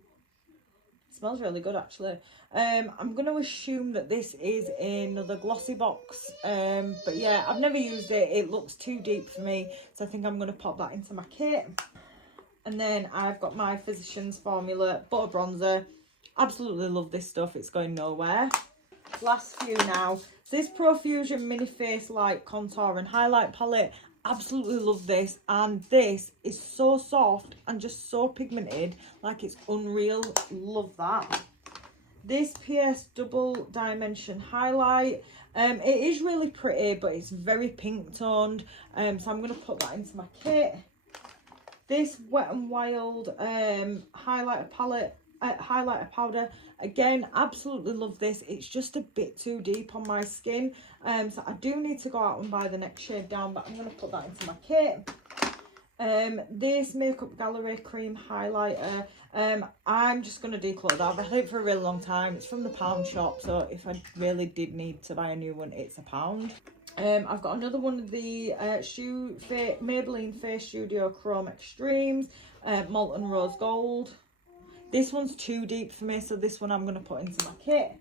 smells really good actually. I'm going to assume that this is another glossy box, but yeah, I've never used it. It looks too deep for me, so I think I'm going to pop that into my kit. And then I've got my Physicians Formula Butter Bronzer. Absolutely love this stuff. It's going nowhere. Last few now. This Profusion Mini Face Light Contour and Highlight Palette. Absolutely love this. And this is so soft and just so pigmented. Like it's unreal. Love that. This PS Double Dimension Highlight. It is really pretty, but it's very pink toned. So I'm going to put that into my kit. This Wet n Wild highlighter palette, highlighter powder. Again, absolutely love this. It's just a bit too deep on my skin. So I do need to go out and buy the next shade down, but I'm going to put that into my kit. This Makeup Gallery Cream Highlighter. I'm just going to declutter that. I've had it for a really long time. It's from the pound shop, so if I really did need to buy a new one, it's £1. I've got another one of the Maybelline Face Studio Chrome Extremes, Molten Rose Gold. This one's too deep for me, so this one I'm going to put into my kit.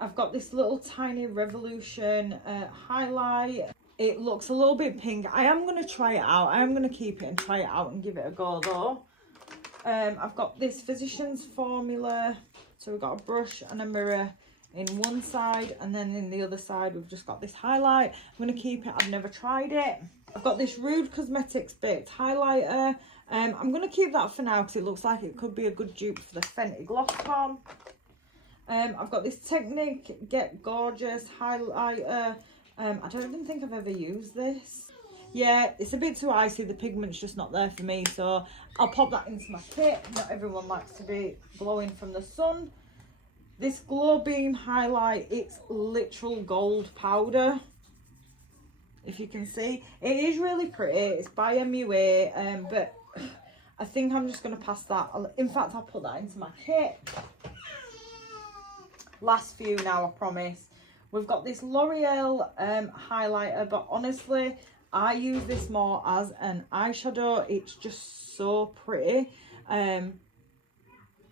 I've got this little tiny Revolution highlight. It looks a little bit pink. I am going to try it out. I am going to keep it and try it out and give it a go though. I've got this Physicians Formula. So we've got a brush and a mirror in one side, and then in the other side we've just got this highlight. I'm going to keep it. I've never tried it. I've got this Rude Cosmetics Baked Highlighter. I'm going to keep that for now because it looks like it could be a good dupe for the Fenty Gloss Bomb. I've got this Technique Get Gorgeous Highlighter. I don't even think I've ever used this. Yeah, it's a bit too icy. The pigment's just not there for me, so I'll pop that into my kit. Not everyone likes to be glowing from the sun. This Glow Beam Highlight, it's literal gold powder. If you can see, it is really pretty. It's by MUA, but I think I'm just going to pass that. In fact, I'll put that into my kit. Last few now, I promise. We've got this L'Oreal highlighter, but honestly, I use this more as an eyeshadow. It's just so pretty.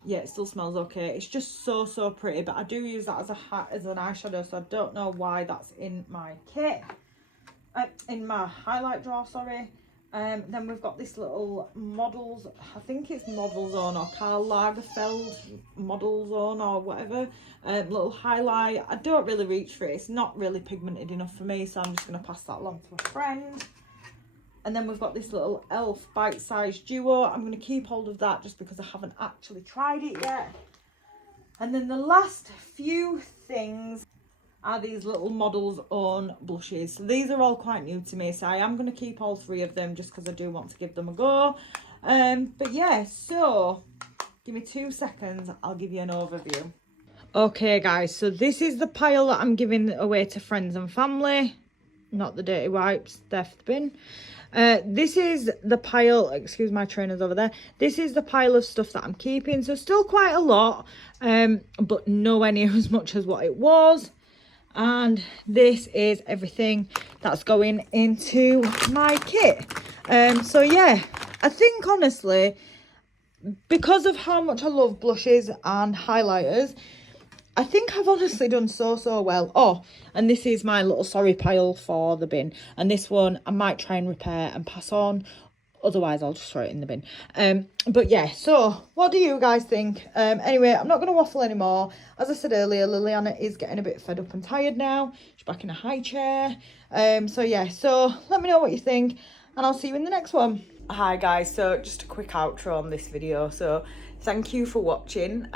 yeah, it still smells okay. It's just so pretty, but I do use that as an eyeshadow, so I don't know why that's in my kit. In my highlight drawer, sorry. Then we've got this little Models, I think it's Model Zone or Karl Lagerfeld Model Zone or whatever, little highlight. I don't really reach for it. It's not really pigmented enough for me, so I'm just going to pass that along to a friend. And then we've got this little e.l.f. bite-sized duo. I'm going to keep hold of that just because I haven't actually tried it yet. And then the last few things are these little Model's Own blushes. So these are all quite new to me, so I am going to keep all three of them just because I do want to give them a go. But yeah, so give me 2 seconds, I'll give you an overview. Okay guys, so this is the pile that I'm giving away to friends and family. Not the dirty wipes, they're for the bin. This is the pile, excuse my trainers over there, this is the pile of stuff that I'm keeping, so still quite a lot, but nowhere near as much as what it was. And this is everything that's going into my kit. So yeah, I think honestly, because of how much I love blushes and highlighters, I think I've honestly done so well. Oh, and this is my little sorry pile for the bin. And this one I might try and repair and pass on. Otherwise, I'll just throw it in the bin. But yeah, so what do you guys think? Anyway, I'm not going to waffle anymore. As I said earlier, Liliana is getting a bit fed up and tired now. She's back in a high chair. So yeah, so let me know what you think. And I'll see you in the next one. Hi guys, so just a quick outro on this video. So thank you for watching.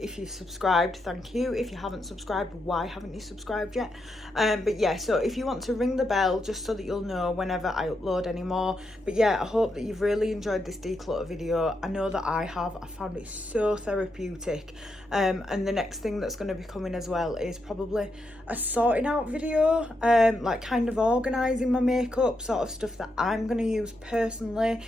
If you subscribed, thank you. If you haven't subscribed, why haven't you subscribed yet? But yeah, so if you want to ring the bell just so that you'll know whenever I upload any more. But yeah, I hope that you've really enjoyed this declutter video. I know that I have. I found it so therapeutic. And the next thing that's going to be coming as well is probably a sorting out video, like kind of organising my makeup, sort of stuff that I'm going to use personally,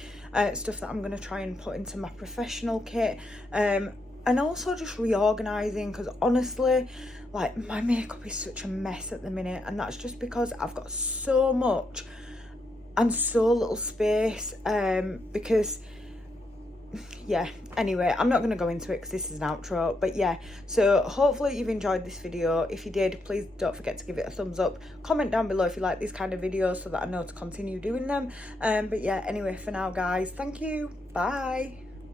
stuff that I'm going to try and put into my professional kit, and also just reorganising, because honestly, like, my makeup is such a mess at the minute, and that's just because I've got so much and so little space, because yeah, anyway, I'm not going to go into it because this is an outro, but yeah, so hopefully you've enjoyed this video. If you did, please don't forget to give it a thumbs up, comment down below if you like these kind of videos so that I know to continue doing them. But yeah, anyway, for now guys, thank you, bye.